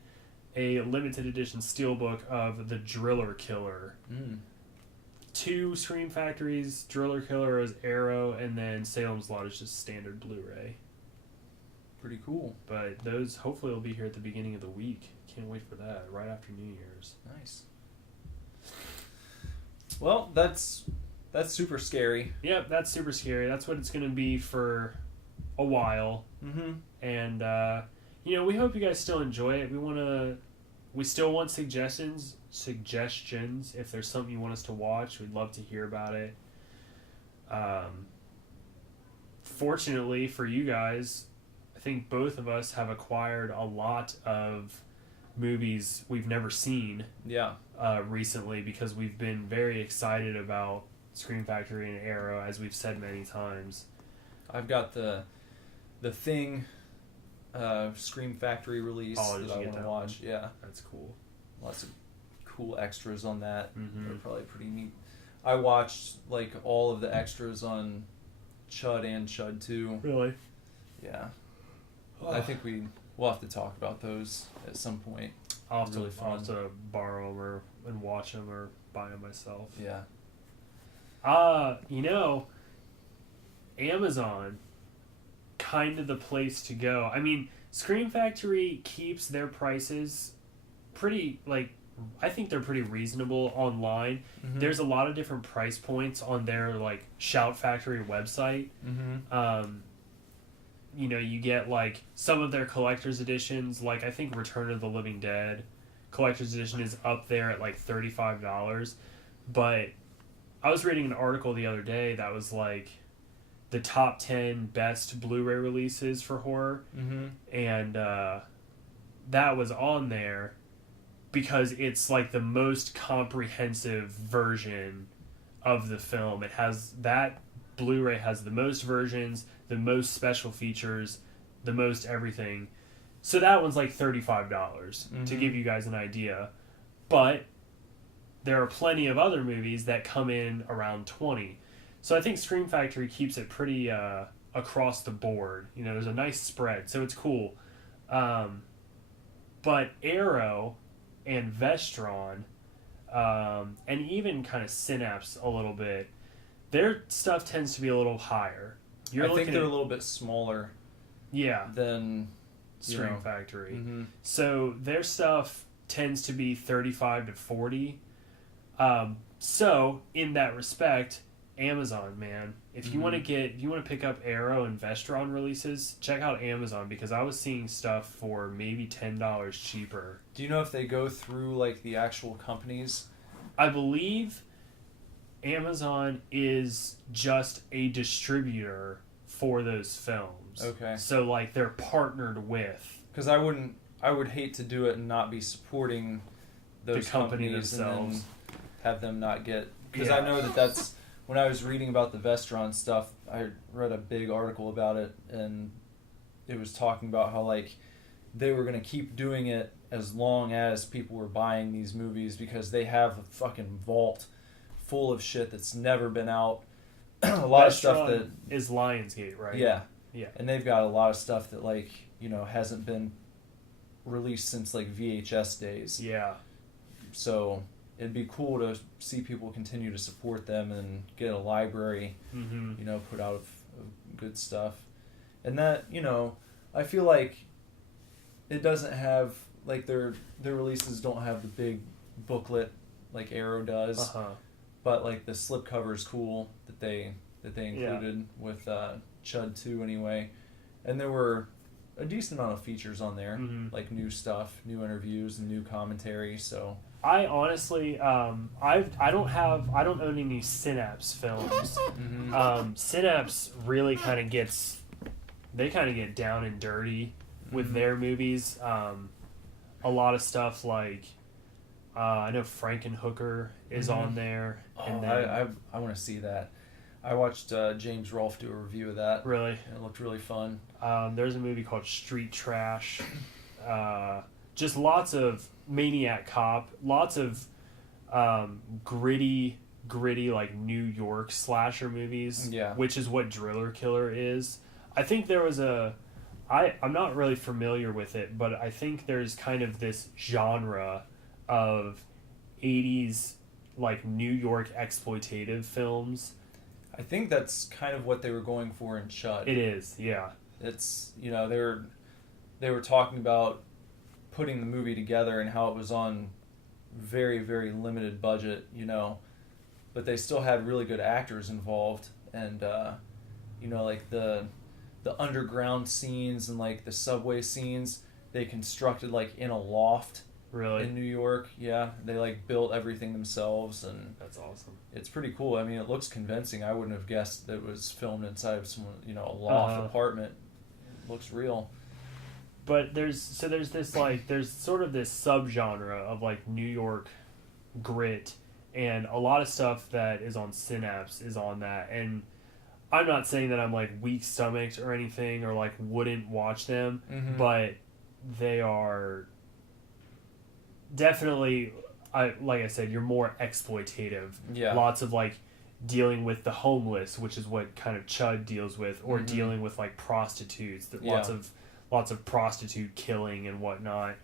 a limited edition steelbook of The Driller Killer. 2 Scream Factories. Driller Killer is Arrow, and then Salem's Lot is just standard Blu-ray. Pretty cool. But those hopefully will be here at the beginning of the week. Can't wait for that, right after New Year's. Nice. Well, that's super scary. Yep, that's super scary. That's what it's going to be for a while. Mm-hmm. And, we hope you guys still enjoy it. We still want suggestions. If there's something you want us to watch, we'd love to hear about it. Fortunately for you guys, I think both of us have acquired a lot of movies we've never seen recently, because we've been very excited about Scream Factory and Arrow, as we've said many times. I've got the Thing Scream Factory release that I want to watch. One? Yeah, that's cool. Lots of cool extras on that. Mm-hmm. They're probably pretty neat. I watched like all of the extras on Chud and Chud 2. Really? Yeah. I think we'll have to talk about those at some point. I'll have to borrow them and watch them or buy them myself. Yeah. Amazon, kind of the place to go. I mean, Scream Factory keeps their prices pretty, I think they're pretty reasonable online. Mm-hmm. There's a lot of different price points on their, Shout Factory website. Mm-hmm. You get, some of their collector's editions, I think Return of the Living Dead collector's edition is up there at, $35. But I was reading an article the other day that was, the top 10 best Blu-ray releases for horror. Mm-hmm. And that was on there because it's, the most comprehensive version of the film. It has... That Blu-ray has the most versions, the most special features, the most everything. So that one's $35 to give you guys an idea. But there are plenty of other movies that come in around $20. So I think Scream Factory keeps it pretty across the board. There's a nice spread, so it's cool. But Arrow and Vestron, and even kind of Synapse a little bit, their stuff tends to be a little higher. I think they're a little bit smaller than Scream Factory. Mm-hmm. So their stuff tends to be 35 to 40. So in that respect, Amazon, man, if you want to pick up Arrow and Vestron releases, check out Amazon, because I was seeing stuff for maybe $10 cheaper. Do you know if they go through like the actual companies? I believe Amazon is just a distributor for those films. Okay. So like they're partnered with, Because I would hate to do it and not be supporting those the company companies themselves. and then have them not get. Because Yeah. I know that's when I was reading about the Vestron stuff. I read a big article about it, and it was talking about how like they were going to keep doing it as long as people were buying these movies, because they have a fucking vault full of shit that's never been out. A lot of stuff that is Lionsgate, right? Yeah. Yeah. And they've got a lot of stuff that like, hasn't been released since like VHS days. Yeah. So it'd be cool to see people continue to support them and get a library, put out of good stuff. And that, I feel like it doesn't have, like their releases don't have the big booklet like Arrow does. But like the slipcover is cool that they included with Chud 2 anyway. And there were a decent amount of features on there, like new stuff, new interviews, and new commentary. So I honestly, I don't own any Synapse films. Synapse really kind of get down and dirty with their movies. A lot of stuff like, I know Frankenhooker is on there. And then, I want to see that. I watched James Rolfe do a review of that. Really? And it looked really fun. There's a movie called Street Trash. Just lots of Maniac Cop, lots of gritty like New York slasher movies, which is what Driller Killer is. I think there was I'm not really familiar with it, but I think there's kind of this genre of 80s like New York exploitative films. I think that's kind of what they were going for in Chud. It is, yeah. It's, they were talking about putting the movie together and how it was on very, very limited budget, but they still had really good actors involved, and like the underground scenes and like the subway scenes they constructed like in a loft. Really? In New York, yeah. They like built everything themselves, and that's awesome. It's pretty cool. I mean, it looks convincing. I wouldn't have guessed that it was filmed inside of someone, a loft apartment. It looks real. But there's sort of this subgenre of like New York grit, and a lot of stuff that is on Synapse is on that. And I'm not saying that I'm like weak stomached or anything, or like wouldn't watch them, but they are definitely, like I said, you're more exploitative. Yeah. Lots of like dealing with the homeless, which is what kind of Chud deals with, or dealing with like prostitutes. Lots of prostitute killing and whatnot.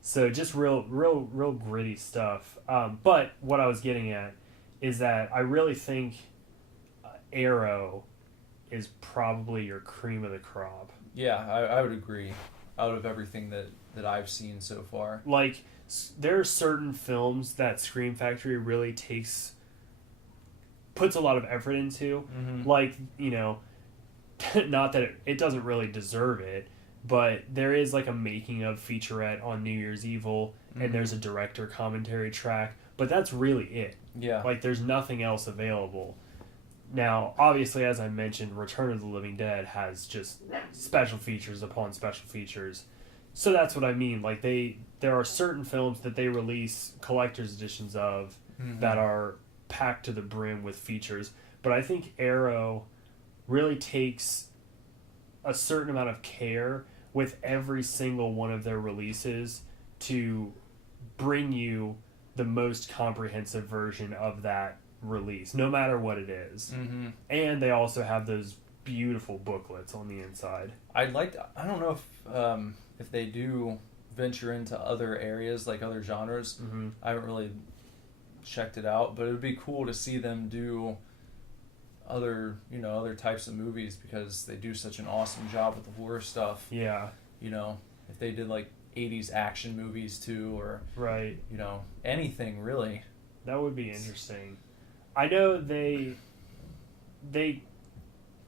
So just real gritty stuff. But what I was getting at is that I really think Arrow is probably your cream of the crop. Yeah, I would agree. Out of everything that I've seen so far. Like, there are certain films that Scream Factory really puts a lot of effort into. Like, not that it doesn't really deserve it, but there is like a making of featurette on New Year's Evil, and there's a director commentary track, but that's really it. Yeah. Like, there's nothing else available. Now, obviously, as I mentioned, Return of the Living Dead has just special features upon special features. So that's what I mean. Like, there are certain films that they release collector's editions of that are packed to the brim with features. But I think Arrow really takes a certain amount of care with every single one of their releases to bring you the most comprehensive version of that release, no matter what it is. And they also have those beautiful booklets on the inside. I don't know if they do venture into other areas, like other genres. I haven't really checked it out, but it would be cool to see them do other types of movies, because they do such an awesome job with the horror stuff. Yeah. they did like 80s action movies too, or Right. you know, anything really. That would be interesting. I know they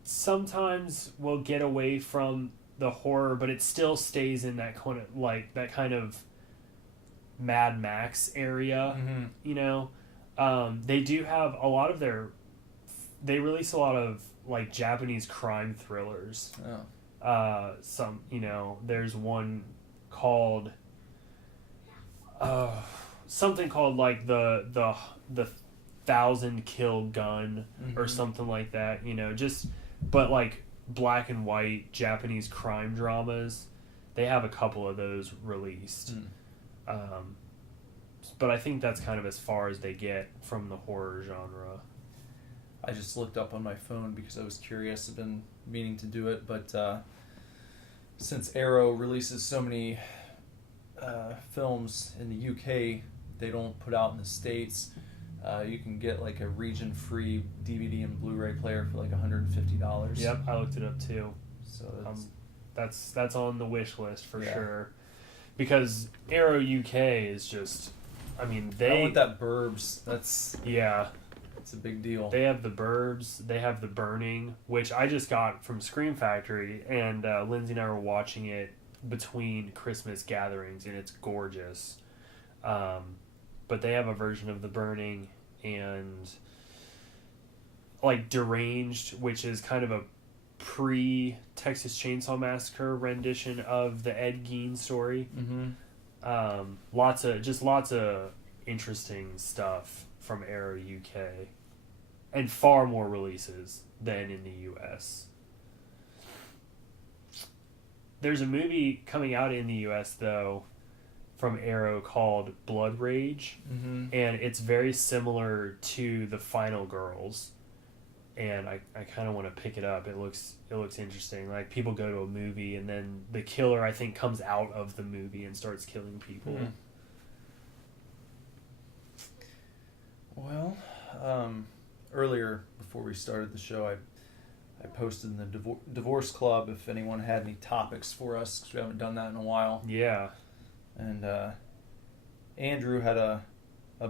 sometimes will get away from the horror, but it still stays in that kind of Mad Max area. Mm-hmm. You know, they do have a lot of they release a lot of like Japanese crime thrillers. Oh. Some, you know, there's one called something called like the 1,000 kill gun or something like that, you know, just but like black and white Japanese crime dramas. They have a couple of those released. But I think that's kind of as far as they get from the horror genre. I just looked up on my phone because I was curious. I've been meaning to do it, but since Arrow releases so many films in the UK, they don't put out in the States. You can get like a region-free DVD and Blu-ray player for like $150. Yep, I looked it up too. So that's on the wish list for Yeah. sure. Because Arrow UK is just, I mean, I want that Burbs. That's a big deal. They have the Burbs. They have the Burning, which I just got from Scream Factory, and Lindsay and I were watching it between Christmas gatherings, and it's gorgeous. But they have a version of the Burning and like Deranged, which is kind of a pre-Texas Chainsaw Massacre rendition of the Ed Gein story. Lots of interesting stuff from Arrow UK, and far more releases than in the US. There's a movie coming out in the US though from Arrow called Blood Rage, and it's very similar to The Final Girls, and I kind of want to pick it up. It looks interesting. Like, people go to a movie and then the killer, I think, comes out of the movie and starts killing people. Well, earlier before we started the show, I posted in the Divorce Club if anyone had any topics for us, because we haven't done that in a while. Yeah. And Andrew had a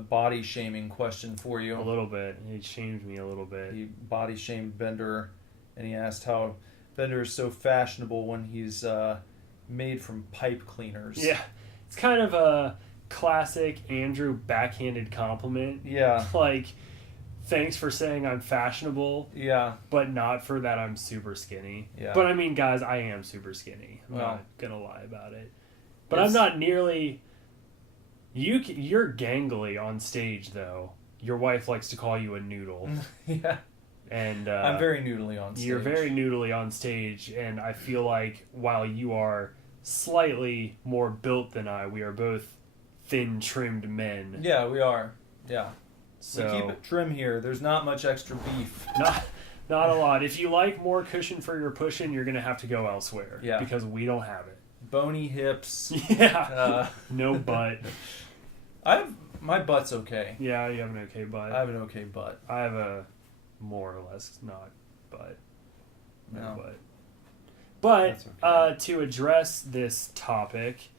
body shaming question for you. A little bit. He shamed me a little bit. He body shamed Bender, and he asked how Bender is so fashionable when he's made from pipe cleaners. Yeah. It's kind of a classic Andrew backhanded compliment. Yeah. Like, thanks for saying I'm fashionable. Yeah. But not for that I'm super skinny. Yeah. But I mean, guys, I am super skinny. I'm Well, not gonna lie about it. But I'm not nearly... You're gangly on stage, though. Your wife likes to call you a noodle. Yeah. And I'm very noodly on stage. You're very noodly on stage, and I feel like while you are slightly more built than we are both thin, trimmed men. Yeah, we are. Yeah. So we keep it trim here. There's not much extra beef. Not a lot. If you like more cushion for your pushing, you're going to have to go elsewhere. Yeah. Because we don't have it. Bony hips. Yeah. No butt. My butt's okay. Yeah, you have an okay butt. I have an okay butt. I have a more or less not butt. No butt. But okay. To address this topic,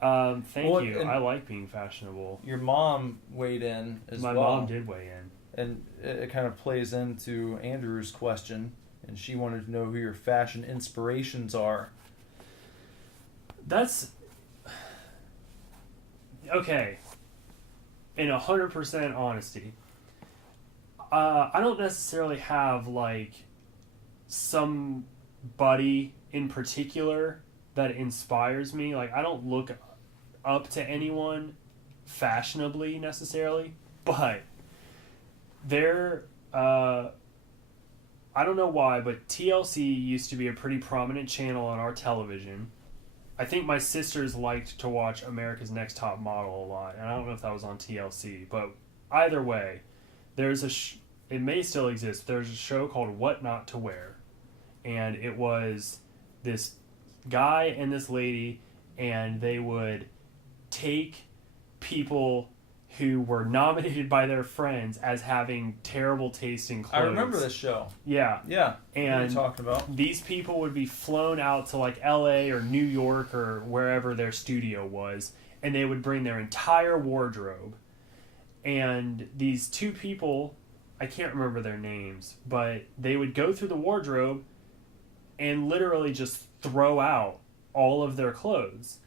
thank you. And I like being fashionable. Your mom weighed in as well. My mom did weigh in. And it kind of plays into Andrew's question, and she wanted to know who your fashion inspirations are. That's... Okay. In 100% honesty, I don't necessarily have, like, somebody in particular that inspires me. Like, I don't look up to anyone fashionably necessarily, but I don't know why, but TLC used to be a pretty prominent channel on our television. I think my sisters liked to watch America's Next Top Model a lot, and I don't know if that was on TLC, but either way, there's it may still exist. There's a show called What Not to Wear, and it was this guy and this lady, and they would take people who were nominated by their friends as having terrible taste in clothes. I remember this show. Yeah. Yeah. And what are you talking about? these people would be flown out to like LA or New York or wherever their studio was, and they would bring their entire wardrobe. And these two people, I can't remember their names, but they would go through the wardrobe and literally just throw out all of their clothes.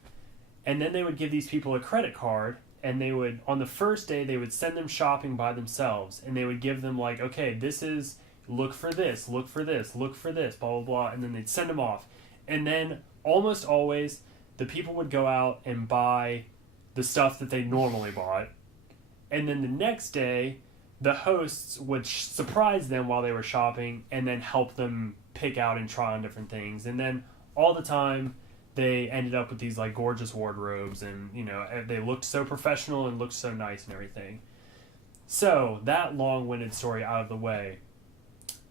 And then they would give these people a credit card, and they would, on the first day, they would send them shopping by themselves, and they would give them like, okay, this is, look for this, look for this, look for this, blah, blah, blah, and then they'd send them off. And then almost always, the people would go out and buy the stuff that they normally bought, and then the next day, the hosts would surprise them while they were shopping, and then help them pick out and try on different things. And then all the time, they ended up with these like gorgeous wardrobes, and you know, they looked so professional and looked so nice and everything. So that long-winded story out of the way,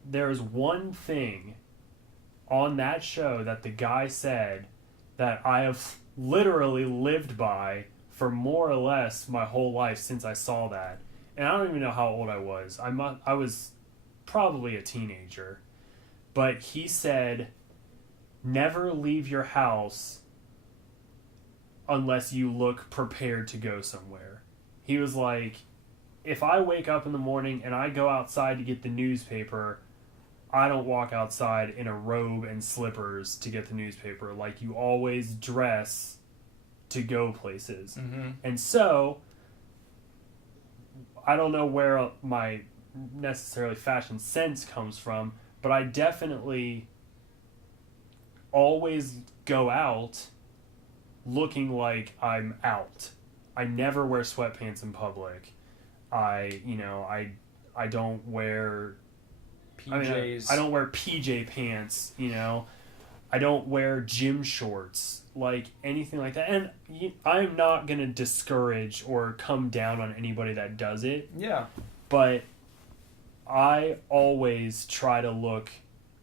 there's one thing on that show that the guy said that I have literally lived by for more or less my whole life since I saw that. And I don't even know how old I was. I was probably a teenager. But he said, never leave your house unless you look prepared to go somewhere. He was like, if I wake up in the morning and I go outside to get the newspaper, I don't walk outside in a robe and slippers to get the newspaper. Like, you always dress to go places. Mm-hmm. And so, I don't know where my necessarily fashion sense comes from, but I definitely always go out looking like I'm out. I never wear sweatpants in public. I don't wear PJs. I don't wear PJ pants, you know. I don't wear gym shorts, like anything like that. And I'm not going to discourage or come down on anybody that does it. Yeah. But I always try to look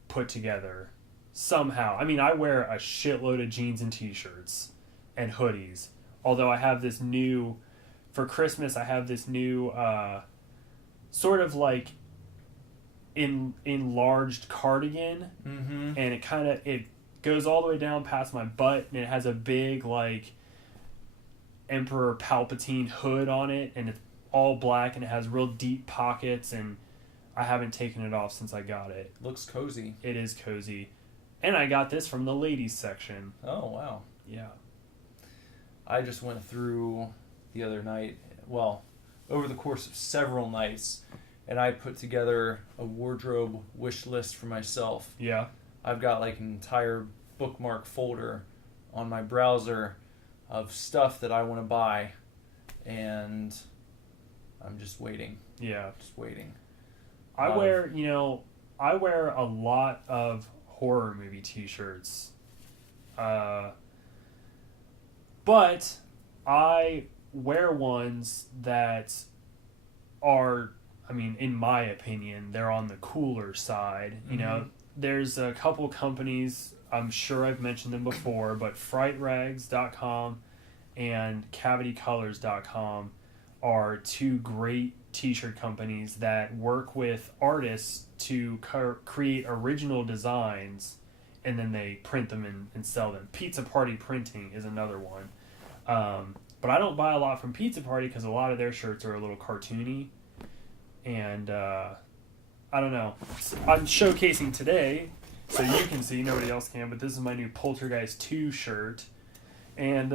put together somehow. I mean, I wear a shitload of jeans and t-shirts and hoodies. Although I have this new, for Christmas, I have this new sort of like enlarged cardigan. Mm-hmm. And it goes all the way down past my butt, and it has a big like Emperor Palpatine hood on it, and it's all black, and it has real deep pockets, and I haven't taken it off since I got it. Looks cozy. It is cozy. And I got this from the ladies section. Oh, wow. Yeah. I just went through the other night, well, over the course of several nights, and I put together a wardrobe wish list for myself. Yeah. I've got like an entire bookmark folder on my browser of stuff that I want to buy, and I'm just waiting. Yeah. Just waiting. I wear a lot of horror movie t-shirts. But I wear ones that are, I mean, in my opinion, they're on the cooler side. You know, there's a couple companies, I'm sure I've mentioned them before, but FrightRags.com and CavityColors.com are two great t-shirt companies that work with artists to create original designs, and then they print them and sell them. Pizza Party Printing is another one. But I don't buy a lot from Pizza Party because a lot of their shirts are a little cartoony. And I don't know. I'm showcasing today, so you can see, nobody else can, but this is my new Poltergeist 2 shirt. And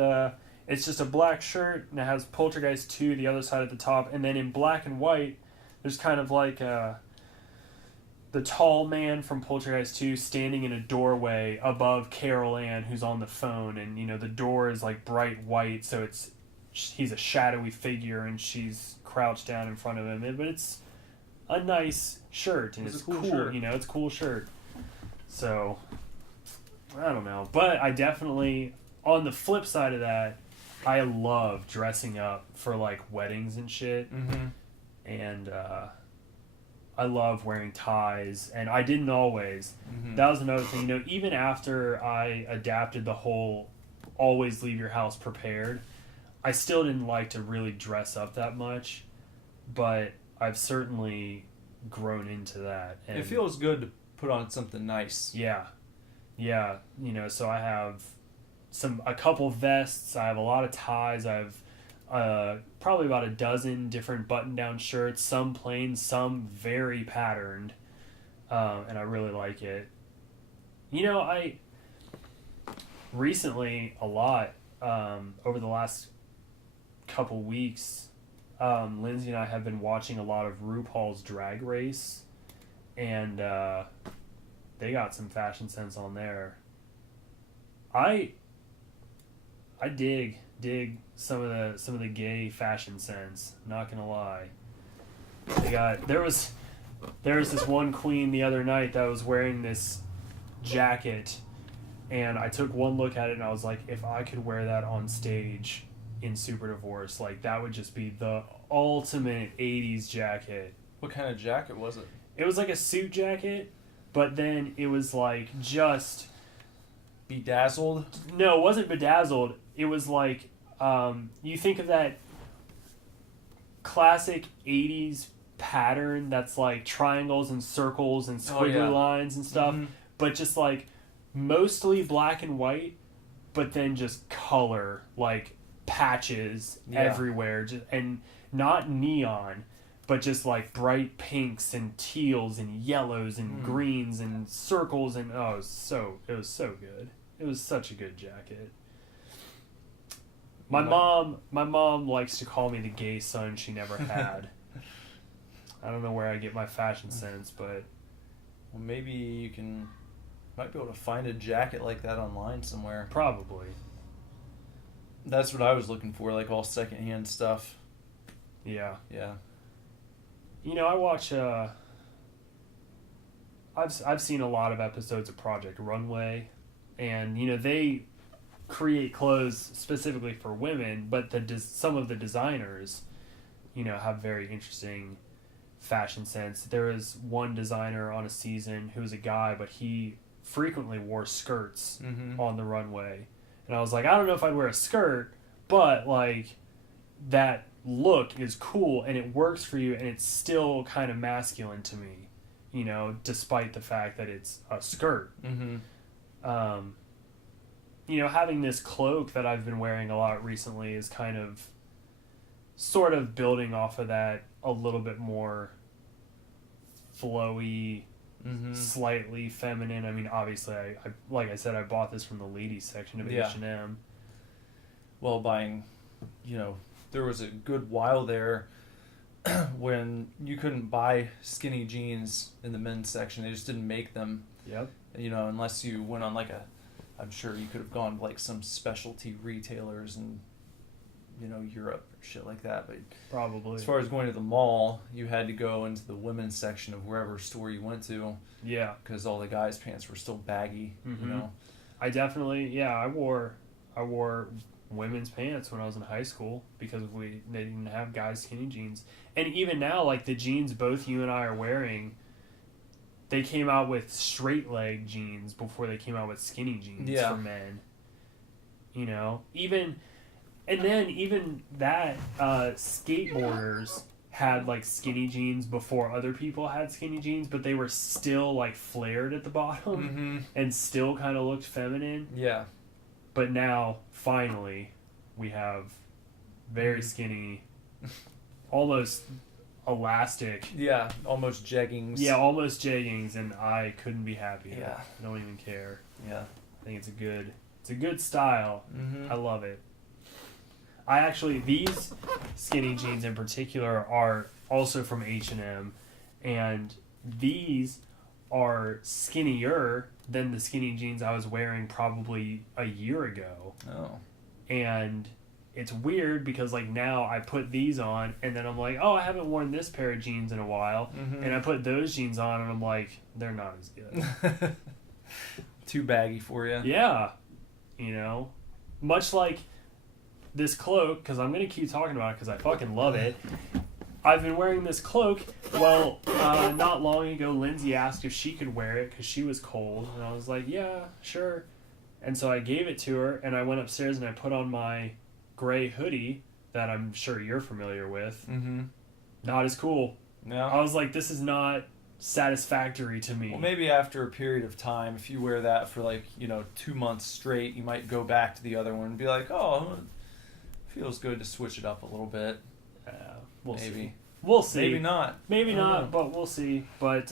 it's just a black shirt, and it has Poltergeist 2, the other side at the top. And then in black and white, there's kind of like the tall man from Poltergeist 2 standing in a doorway above Carol Ann, who's on the phone, and you know the door is like bright white, so he's a shadowy figure, and she's crouched down in front of him. But it's a nice shirt, and it's cool. Shirt. You know, it's a cool shirt. So I don't know, but I definitely, on the flip side of that, I love dressing up for like weddings and shit, and I love wearing ties, and I didn't always. That was another thing. You know, even after I adapted the whole always leave your house prepared, I still didn't like to really dress up that much, but I've certainly grown into that. And it feels good to put on something nice. Yeah. So I have a couple vests, I have a lot of ties, I have probably about a dozen different button-down shirts, some plain, some very patterned, and I really like it. I recently, a lot, over the last couple weeks, Lindsay and I have been watching a lot of RuPaul's Drag Race, and they got some fashion sense on there. I dig some of the gay fashion sense. Not gonna lie. There was this one queen the other night that was wearing this jacket, and I took one look at it and I was like, if I could wear that on stage in Super Divorce, like that would just be the ultimate 80s jacket. What kind of jacket was it? It was like a suit jacket, but then it was like just bedazzled. No, it wasn't bedazzled. It was like you think of that classic 80s pattern that's like triangles and circles and squiggly lines and stuff, but just like mostly black and white, but then just color, like patches everywhere, and not neon, but just like bright pinks and teals and yellows and greens and circles, and it was so good. It was such a good jacket. My mom likes to call me the gay son she never had. I don't know where I get my fashion sense, but maybe you might be able to find a jacket like that online somewhere. Probably. That's what I was looking for, like all secondhand stuff. Yeah. Yeah. I watch. I've seen a lot of episodes of Project Runway, and they create clothes specifically for women, but some of the designers, have very interesting fashion sense. There was one designer on a season who was a guy, but he frequently wore skirts on the runway, and I was like, I don't know if I'd wear a skirt, but like that look is cool and it works for you, and it's still kind of masculine to me, despite the fact that it's a skirt. Having this cloak that I've been wearing a lot recently is kind of sort of building off of that a little bit more flowy, slightly feminine. I mean, obviously, I like I said, I bought this from the ladies section of H&M. Well, buying, there was a good while there when you couldn't buy skinny jeans in the men's section. They just didn't make them. Yep. Unless you went on I'm sure you could have gone to like some specialty retailers in, Europe or shit like that. But probably as far as going to the mall, you had to go into the women's section of wherever store you went to. Yeah. Because all the guys' pants were still baggy. I definitely, I wore women's pants when I was in high school because they didn't have guys' skinny jeans. And even now, like the jeans both you and I are wearing, they came out with straight leg jeans before they came out with skinny jeans for men. Even that skateboarders had like skinny jeans before other people had skinny jeans, but they were still like flared at the bottom and still kind of looked feminine. Yeah. But now, finally, we have very skinny, almost elastic. Yeah, almost jeggings. Yeah, almost jeggings, and I couldn't be happier. Yeah. I don't even care. Yeah. I think it's a good style. I love it. These skinny jeans in particular are also from H&M, and these are skinnier than the skinny jeans I was wearing probably a year ago. Oh. And it's weird because like now I put these on and then I'm like, oh, I haven't worn this pair of jeans in a while. And I put those jeans on and I'm like, they're not as good. Too baggy for you. Yeah. Much like this cloak, because I'm going to keep talking about it because I fucking love it. I've been wearing this cloak. Well, not long ago, Lindsay asked if she could wear it because she was cold. And I was like, yeah, sure. And so I gave it to her, and I went upstairs and I put on my gray hoodie that I'm sure you're familiar with. Mm-hmm. Not as cool. No. I was like, this is not satisfactory to me. Well, maybe after a period of time, if you wear that for 2 months straight, you might go back to the other one and be like, oh, it feels good to switch it up a little bit. We'll Maybe. see. We'll see. Maybe not. Maybe I don't not, know. but we'll see. But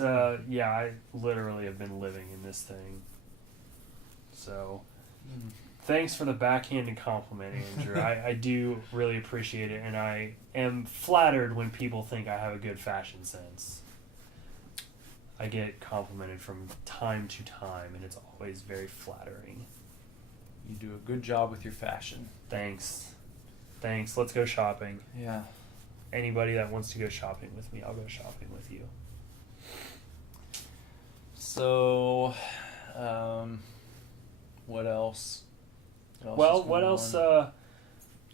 yeah, I literally have been living in this thing. So, thanks for the backhanded compliment, Andrew. I do really appreciate it, and I am flattered when people think I have a good fashion sense. I get complimented from time to time, and it's always very flattering. You do a good job with your fashion. Thanks. Let's go shopping. Yeah. Anybody that wants to go shopping with me, I'll go shopping with you. So, what else? What else?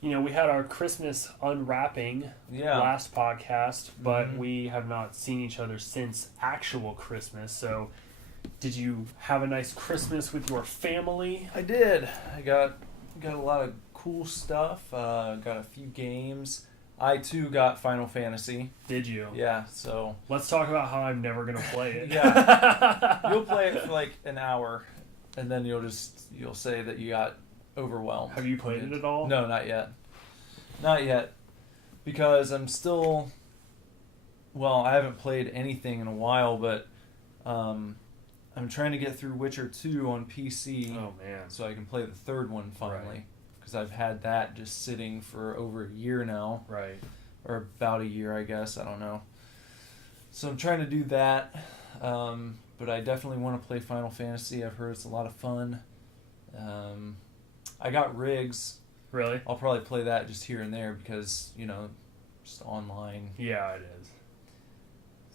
We had our Christmas unwrapping last podcast, but we have not seen each other since actual Christmas. So, did you have a nice Christmas with your family? I did. I got a lot of cool stuff. Got a few games. I too got Final Fantasy. Did you? Yeah. So let's talk about how I'm never gonna play it. Yeah. You'll play it for an hour, and then you'll say that you got overwhelmed. Have you played it at all? No, not yet. Not yet, because I'm still. Well, I haven't played anything in a while, but I'm trying to get through Witcher 2 on PC. Oh man! So I can play the third one finally, because I've had that just sitting for over a year now. Right. Or about a year, I guess. I don't know. So I'm trying to do that, but I definitely want to play Final Fantasy. I've heard it's a lot of fun. I got Riggs. Really? I'll probably play that just here and there because, just online. Yeah, it is.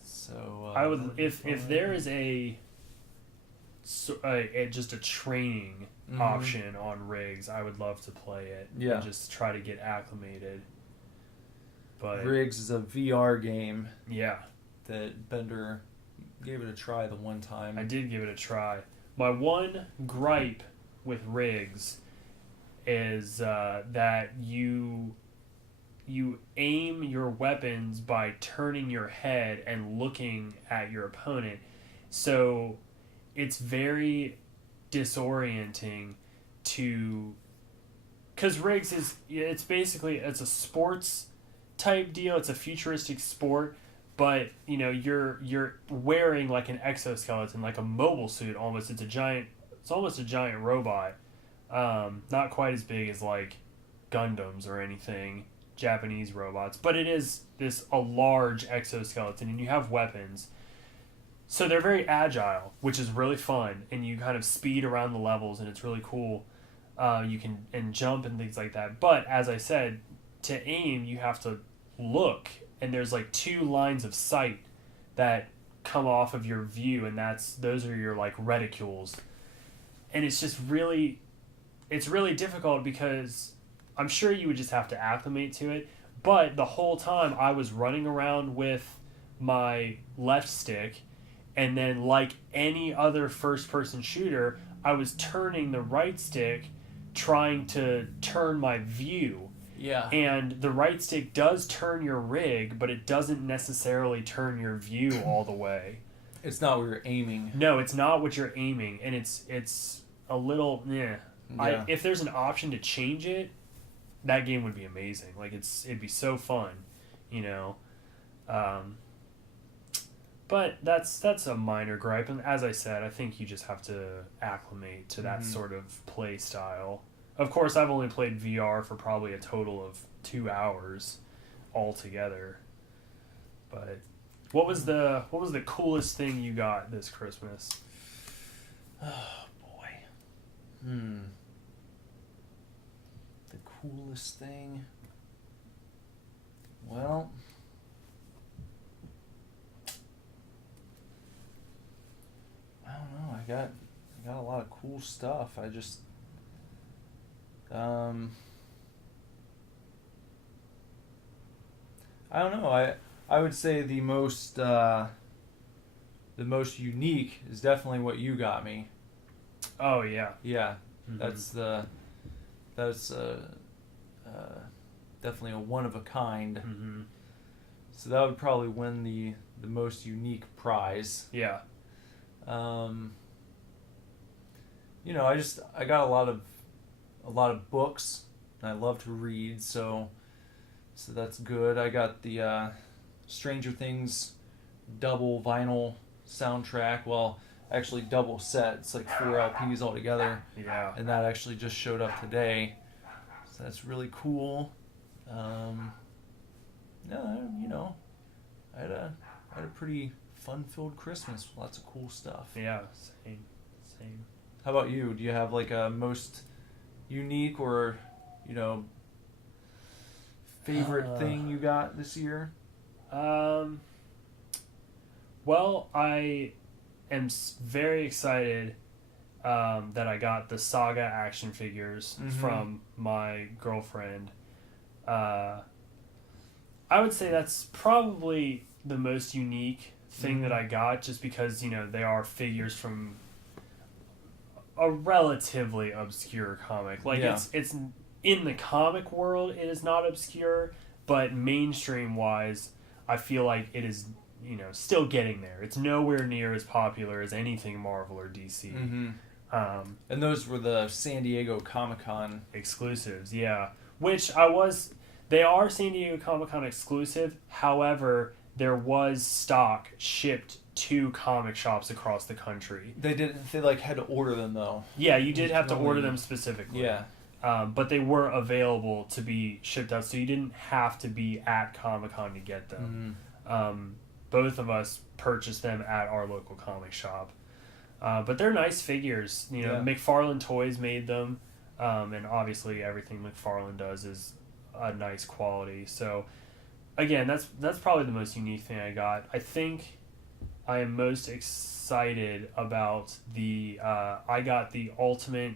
So I would if there is just a training option on Riggs, I would love to play it. Yeah. And just try to get acclimated. But Riggs is a VR game. Yeah. That Bender gave it a try the one time. I did give it a try. My one gripe with Riggs is that you aim your weapons by turning your head and looking at your opponent. So it's very disorienting because Riggs it's a sports type deal. It's a futuristic sport, but you're wearing like an exoskeleton, like a mobile suit almost. It's almost a giant robot. Not quite as big as like Gundams or anything, Japanese robots, but it is a large exoskeleton, and you have weapons. So they're very agile, which is really fun, and you kind of speed around the levels, and it's really cool. You can jump and things like that. But as I said, to aim, you have to look, and there's like 2 lines of sight that come off of your view, and those are your like reticules. And it's just really difficult because I'm sure you would just have to acclimate to it. But the whole time I was running around with my left stick, and then like any other first-person shooter, I was turning the right stick, trying to turn my view. Yeah. And the right stick does turn your rig, but it doesn't necessarily turn your view all the way. It's not where you're aiming. No, it's not what you're aiming, and it's a little Yeah. if there's an option to change it, that game would be amazing. Like it'd be so fun, But that's a minor gripe, and as I said, I think you just have to acclimate to that sort of play style. Of course, I've only played VR for probably a total of 2 hours altogether. But what was the coolest thing you got this Christmas? Oh boy. The coolest thing. Well, I don't know. I got a lot of cool stuff. I just I don't know. I would say the most unique is definitely what you got me. Oh yeah. Yeah. Mm-hmm. That's definitely a one of a kind. Mm-hmm. So that would probably win the most unique prize. Yeah. You know, I got a lot of books, and I love to read, so that's good. I got the Stranger Things double vinyl soundtrack. Well, actually double set. It's like 4 LPs altogether. Yeah. And that actually just showed up today, so that's really cool. You know, I had a pretty fun-filled Christmas. Lots of cool stuff. Yeah. Same. How about you? Do you have like a most unique or, you know, favorite thing you got this year? Well, I am very excited that I got the Saga action figures from my girlfriend. I would say that's probably the most unique thing that I got, just because, you know, they are figures from a relatively obscure comic. Like, it's in the comic world, it is not obscure, but mainstream wise, I feel like it is, you know, still getting there. It's nowhere near as popular as anything Marvel or DC. And those were the San Diego Comic-Con exclusives, yeah. They are San Diego Comic-Con exclusive. However, there was stock shipped to comic shops across the country. They had to order them though. Yeah, you did have to order them specifically. Yeah. But they were available to be shipped out, so you didn't have to be at Comic-Con to get them. Both of us purchased them at our local comic shop. But they're nice figures. You know, McFarlane Toys made them, and obviously everything McFarlane does is a nice quality. So, again, that's probably the most unique thing I got. I think I am most excited about I got the Ultimate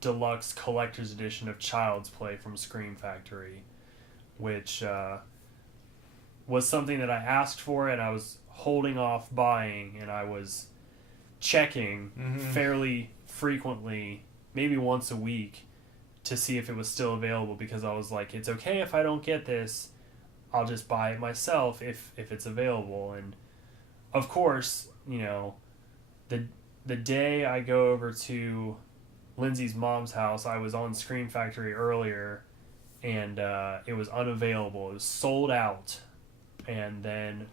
Deluxe Collector's Edition of Child's Play from Scream Factory, which was something that I asked for and I was holding off buying, and I was checking fairly frequently, maybe once a week, to see if it was still available, because I was like, it's okay if I don't get this, I'll just buy it myself if it's available. And of course, you know, the day I go over to Lindsay's mom's house, I was on Scream Factory earlier, and it was unavailable. It was sold out. And then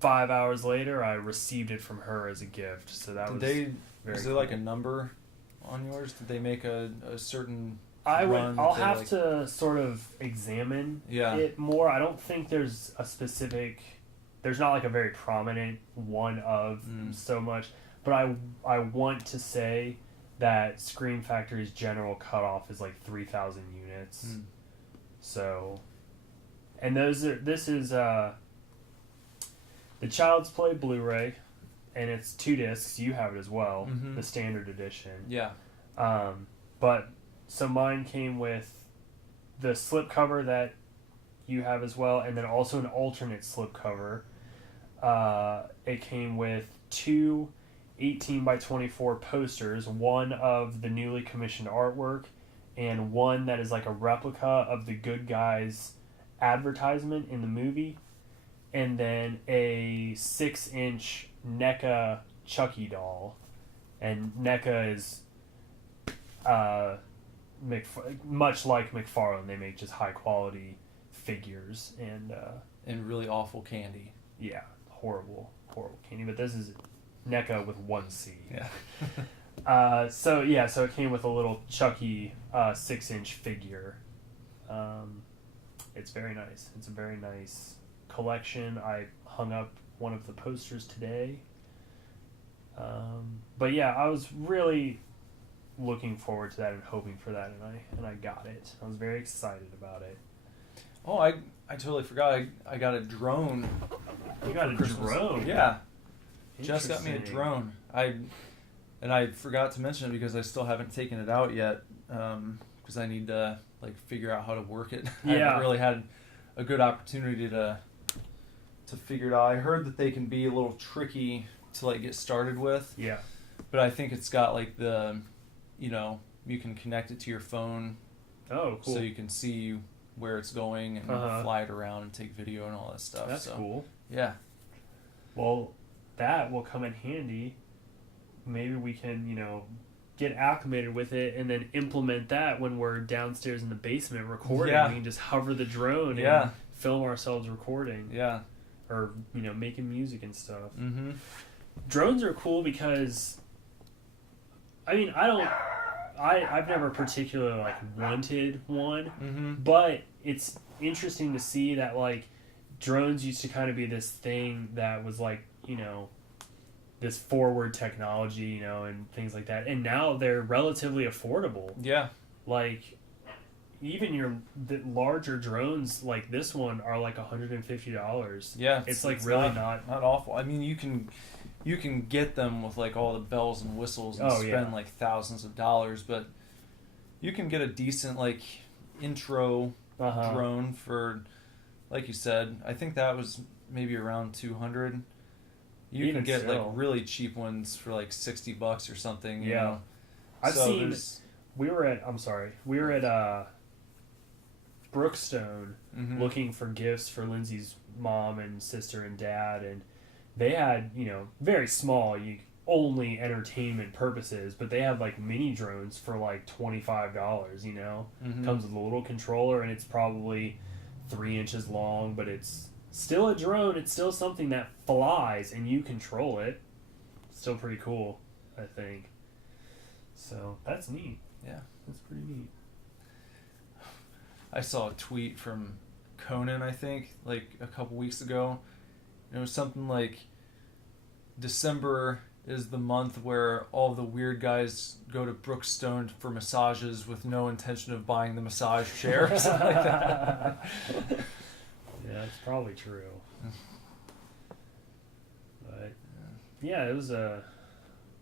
5 hours later, I received it from her as a gift. So that was very was there cool. like a number on yours? Did they make a certain I'll run have to sort of examine it more. I don't think there's a specific... There's not like a very prominent one of so much. But I want to say that Scream Factory's general cutoff is like 3,000 units. So... And this is the Child's Play Blu-ray, and it's 2 discs. You have it as well, the standard edition. Yeah. But so mine came with the slipcover that you have as well, and then also an alternate slipcover. It came with 2 18x24 posters, one of the newly commissioned artwork, and one that is like a replica of the Good Guys advertisement in the movie, and then a 6-inch NECA Chucky doll. And NECA is much like McFarlane. They make just high quality figures and really awful candy. Yeah, horrible candy. But this is NECA with 1 C. Yeah. So it came with a little Chucky 6-inch figure. It's very nice. It's a very nice collection. I hung up one of the posters today. But yeah, I was really looking forward to that and hoping for that, and I got it. I was very excited about it. Oh, I totally forgot. I got a drone. You got a drone? Yeah. Just got me a drone. I forgot to mention it because I still haven't taken it out yet. Because I need to figure out how to work it. I haven't really had a good opportunity to figure it out. I heard that they can be a little tricky to get started with. Yeah. But I think it's got the, you can connect it to your phone Oh, cool. So you can see where it's going and fly it around and take video and all that stuff. That's cool. Yeah. Well, that will come in handy. Maybe we can, get acclimated with it and then implement that when we're downstairs in the basement recording. Yeah. We can just hover the drone Yeah. and film ourselves recording. Yeah. Or, making music and stuff. Mm-hmm. Drones are cool because, I've never particularly, wanted one, Mm-hmm. but it's interesting to see that, drones used to kind of be this thing that was, this forward technology, and things like that. And now they're relatively affordable. Yeah. Even the larger drones like this one are $150. Yeah. It's really not awful. I mean, you can get them with all the bells and whistles and spend thousands of dollars, but you can get a decent intro drone for, like you said, I think that was maybe around $200. You Even can get still. really cheap ones for $60 or something. You Yeah. know? I've So seen. there's- We were at Brookstone Mhm. looking for gifts for Lindsay's mom and sister and dad, and they had very small, only entertainment purposes, but they had mini drones for $25. Mhm. Comes with a little controller, and it's probably 3 inches long, but it's still a drone. It's still something that flies and you control it. Still pretty cool, I think. So that's neat. Yeah. That's pretty neat. I saw a tweet from Conan, I think, a couple weeks ago. It was something like December is the month where all the weird guys go to Brookstone for massages with no intention of buying the massage chair or something like that. Yeah, that's probably true. But yeah, it was a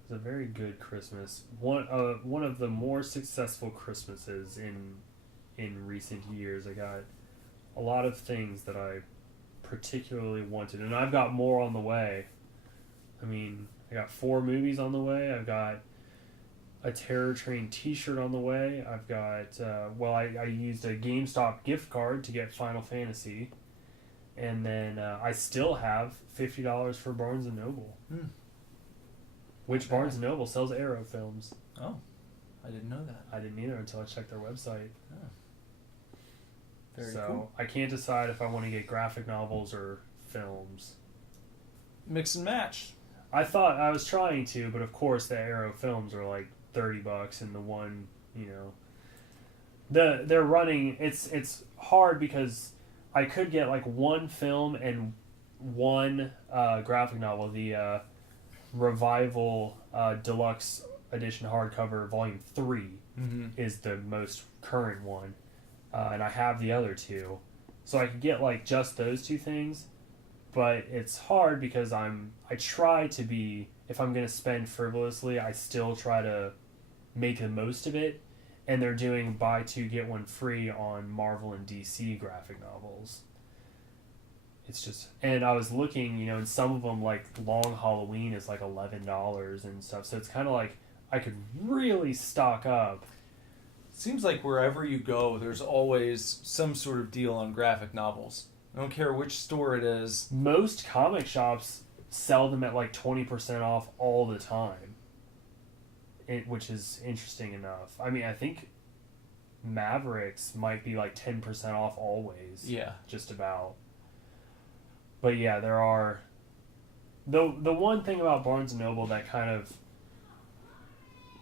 very good Christmas. One of the more successful Christmases in recent years. I got a lot of things that I particularly wanted, and I've got more on the way. I got 4 movies on the way. I've got a Terror Train t-shirt on the way. I've got I used a GameStop gift card to get Final Fantasy, and then I still have $50 for Barnes & Noble. Which Barnes & Noble sells Arrow films. Oh, I didn't know that. I didn't either until I checked their website. Oh. Very So cool. I can't decide if I want to get graphic novels or films. Mix and match. I thought I was trying to, but of course the Arrow films are $30, and the one, they're running. It's hard because I could get one film and one graphic novel, the Revival Deluxe Edition hardcover Volume 3 is the most current one, and I have the other 2, so I could get just those 2 things. But it's hard because I try to be, if I'm going to spend frivolously, I still try to make the most of it. And they're doing buy 2, get 1 free on Marvel and DC graphic novels. It's just, and I was looking, and some of them, Long Halloween is $11 and stuff. So it's kind of I could really stock up. Seems like wherever you go, there's always some sort of deal on graphic novels. I don't care which store it is. Most comic shops sell them at 20% off all the time, which is interesting enough. I think Mavericks might be 10% off always. Yeah. Just about. But yeah, there are. The one thing about Barnes & Noble that kind of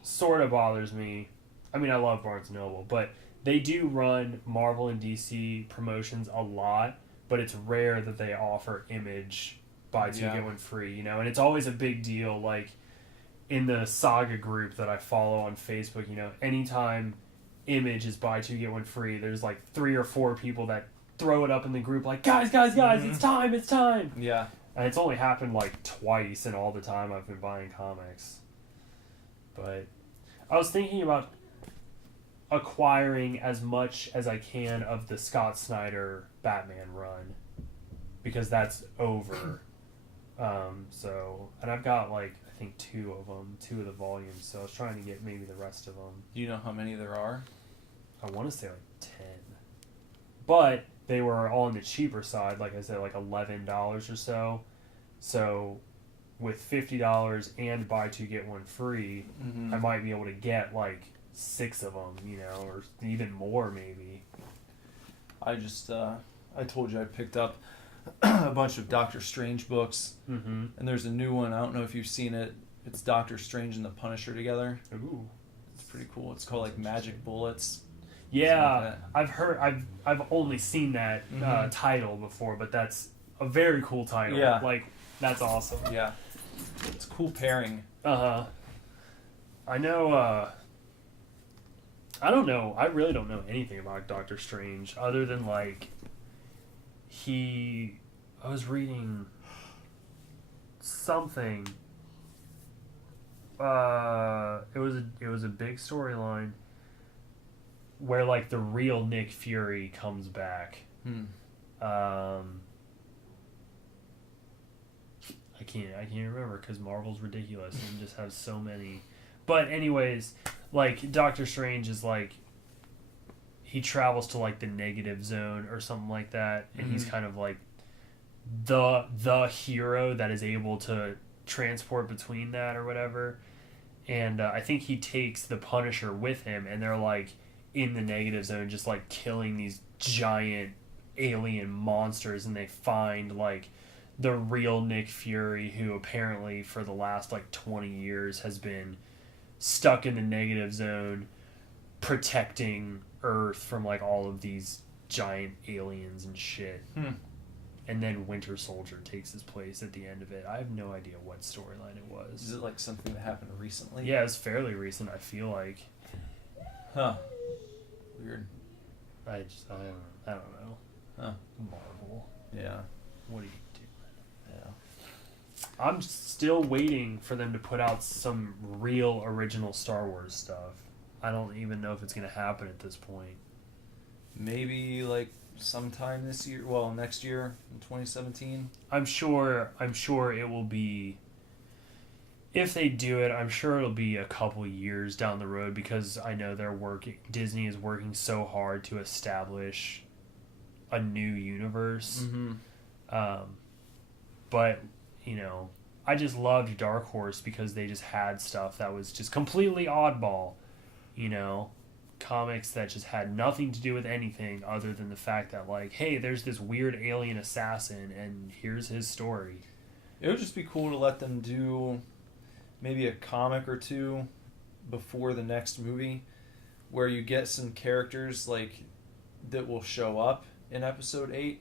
sort of bothers me, I love Barnes & Noble, but they do run Marvel and DC promotions a lot. But it's rare that they offer Image buy 2 get 1 free, and it's always a big deal. In the Saga group that I follow on Facebook, anytime Image is buy 2 get 1 free, there's 3 or 4 people that throw it up in the group guys, it's time. Yeah. And it's only happened twice in all the time I've been buying comics. But I was thinking about acquiring as much as I can of the Scott Snyder Batman run, because that's over. And I've got I think 2 of them, 2 of the volumes. So I was trying to get maybe the rest of them. Do you know how many there are? I want to say like 10, but they were all on the cheaper side. Like I said, like $11 or so. So with $50 and buy two get one free, I might be able to get like 6 of them, you know, or even more maybe. I just I told you I picked up a bunch of Doctor Strange books, and there's a new one. I don't know if you've seen it. It's Doctor Strange and the Punisher together. Ooh, it's pretty cool. It's called like Magic Bullets. Yeah, like I've only seen that title before, but that's a very cool title. Yeah, like that's awesome. Yeah, it's a cool pairing. I know. I don't know. I really don't know anything about Doctor Strange other than like I was reading something. It was a big storyline where like the real Nick Fury comes back. I can't remember because Marvel's ridiculous and just has so many. But anyways, like Doctor Strange is like he travels to like the negative zone or something like that, and he's kind of like the hero that is able to transport between that or whatever. And I think he takes the Punisher with him, and they're like in the negative zone, just like killing these giant alien monsters, and they find like the real Nick Fury, who apparently for the last like 20 years has been stuck in the negative zone protecting Earth from like all of these giant aliens and shit. And then Winter Soldier takes his place at the end of it. I have no idea what storyline it was. Is it like something that happened recently? Yeah, it's fairly recent, I feel like. Huh. Weird. I don't know. Huh. Marvel. Yeah. What are you doing? Yeah. I'm still waiting for them to put out some real original Star Wars stuff. I don't even know if it's going to happen at this point. Maybe like sometime this year, well, next year in 2017. I'm sure it will be, if they do it, I'm sure it'll be a couple years down the road, because I know Disney is working so hard to establish a new universe. But, you know, I just loved Dark Horse because they just had stuff that was just completely oddball, you know, comics that just had nothing to do with anything other than the fact that, like, hey, there's this weird alien assassin and here's his story. It would just be cool to let them do maybe a comic or two before the next movie where you get some characters like that will show up in episode 8,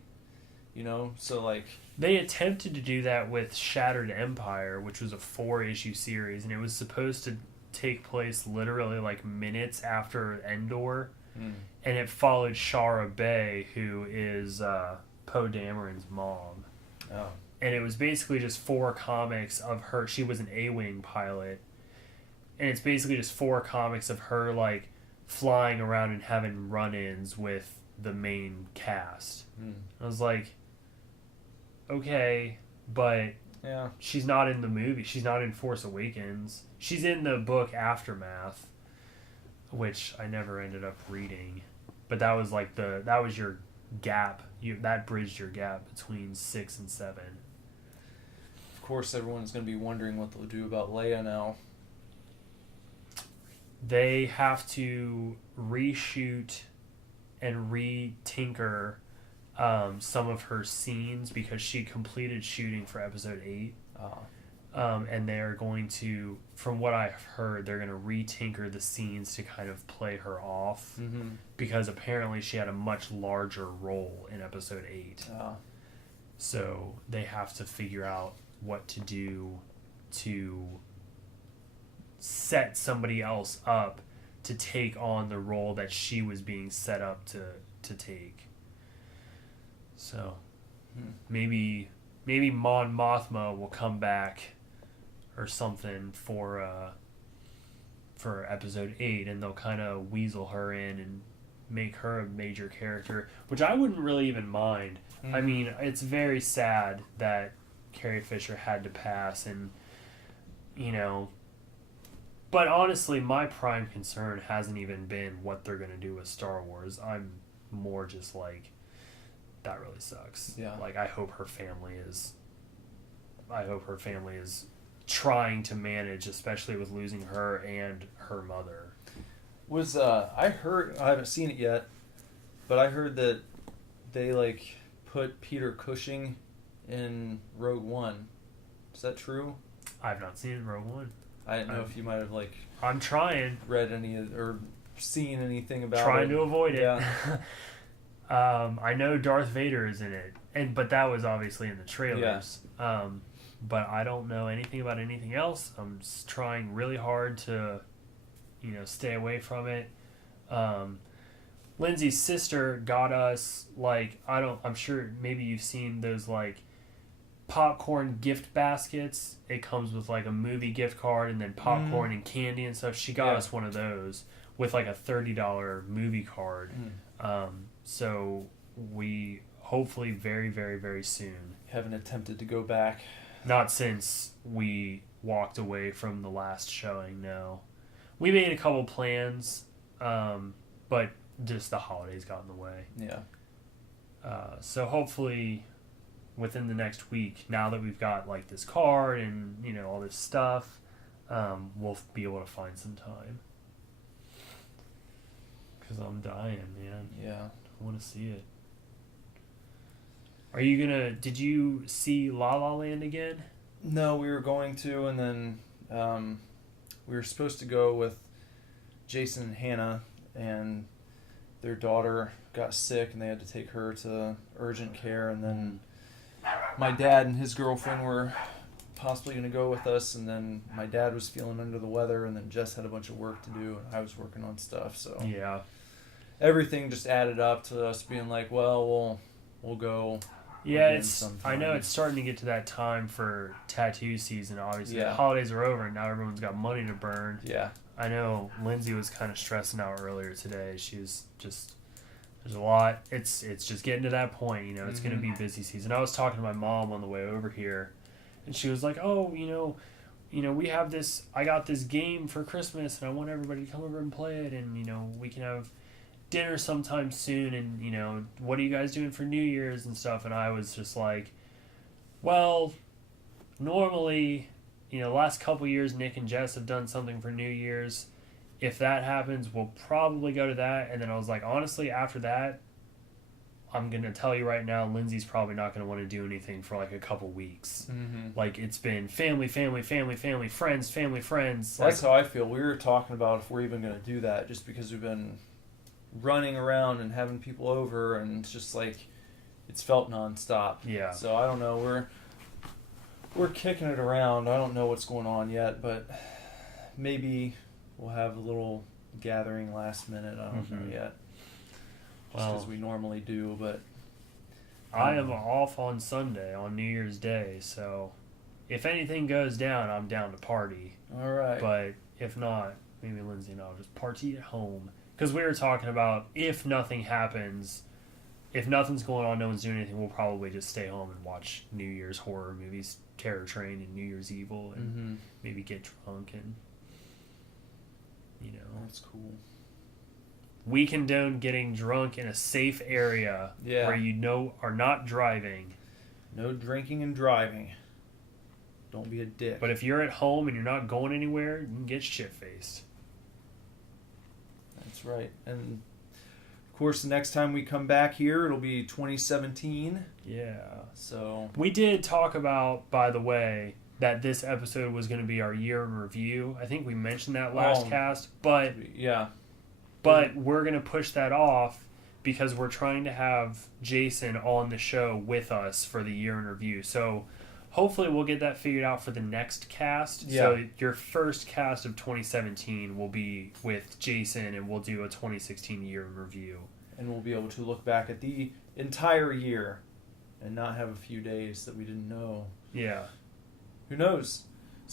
you know, so like they attempted to do that with Shattered Empire, which was a 4-issue series, and it was supposed to take place literally like minutes after Endor, and it followed Shara Bay, who is Poe Dameron's mom. And it was basically just 4 comics of her. She was an A-Wing pilot, and it's basically just 4 comics of her like flying around and having run-ins with the main cast. I was like, okay, but yeah, she's not in the movie. She's not in Force Awakens. She's in the book Aftermath, which I never ended up reading. But that was like that was your gap. That bridged your gap between 6 and 7. Of course, everyone's going to be wondering what they'll do about Leia now. They have to reshoot and re-tinker some of her scenes because she completed shooting for episode 8. And they're going to, from what I've heard, they're going to re-tinker the scenes to kind of play her off, because apparently she had a much larger role in episode 8. So they have to figure out what to do to set somebody else up to take on the role that she was being set up to take. So maybe Mon Mothma will come back or something for episode 8, and they'll kind of weasel her in and make her a major character, which I wouldn't really even mind. I mean, it's very sad that Carrie Fisher had to pass, and, you know, But honestly, my prime concern hasn't even been what they're going to do with Star Wars. I'm more just like, that really sucks. Yeah. Like, I hope her family is trying to manage, especially with losing her and her mother. I heard, I haven't seen it yet, but I heard that they like put Peter Cushing in Rogue One. Is that true? I've not seen Rogue One. I didn't know if you might have like I'm trying. read any or seen anything about Trying it. to avoid it. Yeah. I know Darth Vader is in it, but that was obviously in the trailers. But I don't know anything about anything else. I'm just trying really hard to, stay away from it. Lindsay's sister got us I'm sure maybe you've seen those popcorn gift baskets. It comes with a movie gift card and then popcorn and candy and stuff. She got us one of those with a $30 movie card. So we hopefully very, very, very soon. Haven't attempted to go back. Not since we walked away from the last showing, no. We made a couple plans, but just the holidays got in the way. Yeah. So hopefully within the next week, now that we've got this card and all this stuff, we'll be able to find some time. Because I'm dying, man. Yeah. I want to see it. Did you see La La Land again? No, we were going to, and then we were supposed to go with Jason and Hannah, and their daughter got sick, and they had to take her to urgent care, and then my dad and his girlfriend were possibly going to go with us, and then my dad was feeling under the weather, and then Jess had a bunch of work to do, and I was working on stuff, so Yeah. everything just added up to us being like, well, we'll go. Yeah, again sometime. I know it's starting to get to that time for tattoo season. Obviously, Yeah. the holidays are over, and now everyone's got money to burn. Yeah. I know Lindsay was kind of stressing out earlier today. She was just, there's a lot. It's just getting to that point. It's going to be busy season. I was talking to my mom on the way over here, and she was like, "Oh, we have this. I got this game for Christmas, and I want everybody to come over and play it, and we can have dinner sometime soon, and what are you guys doing for New Year's and stuff?" And I was just like, well, normally last couple years Nick and Jess have done something for New Year's. If that happens, we'll probably go to that. And then I was like, honestly, after that, I'm gonna tell you right now, Lindsay's probably not gonna want to do anything for a couple weeks. It's been family, friends. That's how I feel. We were talking about if we're even going to do that, just because we've been running around and having people over, and it's just it's felt nonstop. Yeah. So I don't know. We're kicking it around. I don't know what's going on yet, but maybe we'll have a little gathering last minute. I don't know yet. Just as we normally do, but I am off on Sunday on New Year's Day, so if anything goes down, I'm down to party. All right. But if not, maybe Lindsay and I'll just party at home. Because we were talking about if nothing happens, if nothing's going on, no one's doing anything, we'll probably just stay home and watch New Year's horror movies, Terror Train and New Year's Evil, and maybe get drunk and, That's cool. We condone getting drunk in a safe area where are not driving. No drinking and driving. Don't be a dick. But if you're at home and you're not going anywhere, you can get shit-faced. That's right. And of course, the next time we come back here, it'll be 2017. Yeah. So we did talk about, by the way, that this episode was going to be our year in review. I think we mentioned that last cast, but yeah. But we're going to push that off because we're trying to have Jason on the show with us for the year in review. So hopefully we'll get that figured out for the next cast. Yeah. So your first cast of 2017 will be with Jason, and we'll do a 2016 year in review. And we'll be able to look back at the entire year and not have a few days that we didn't know. Yeah. Who knows?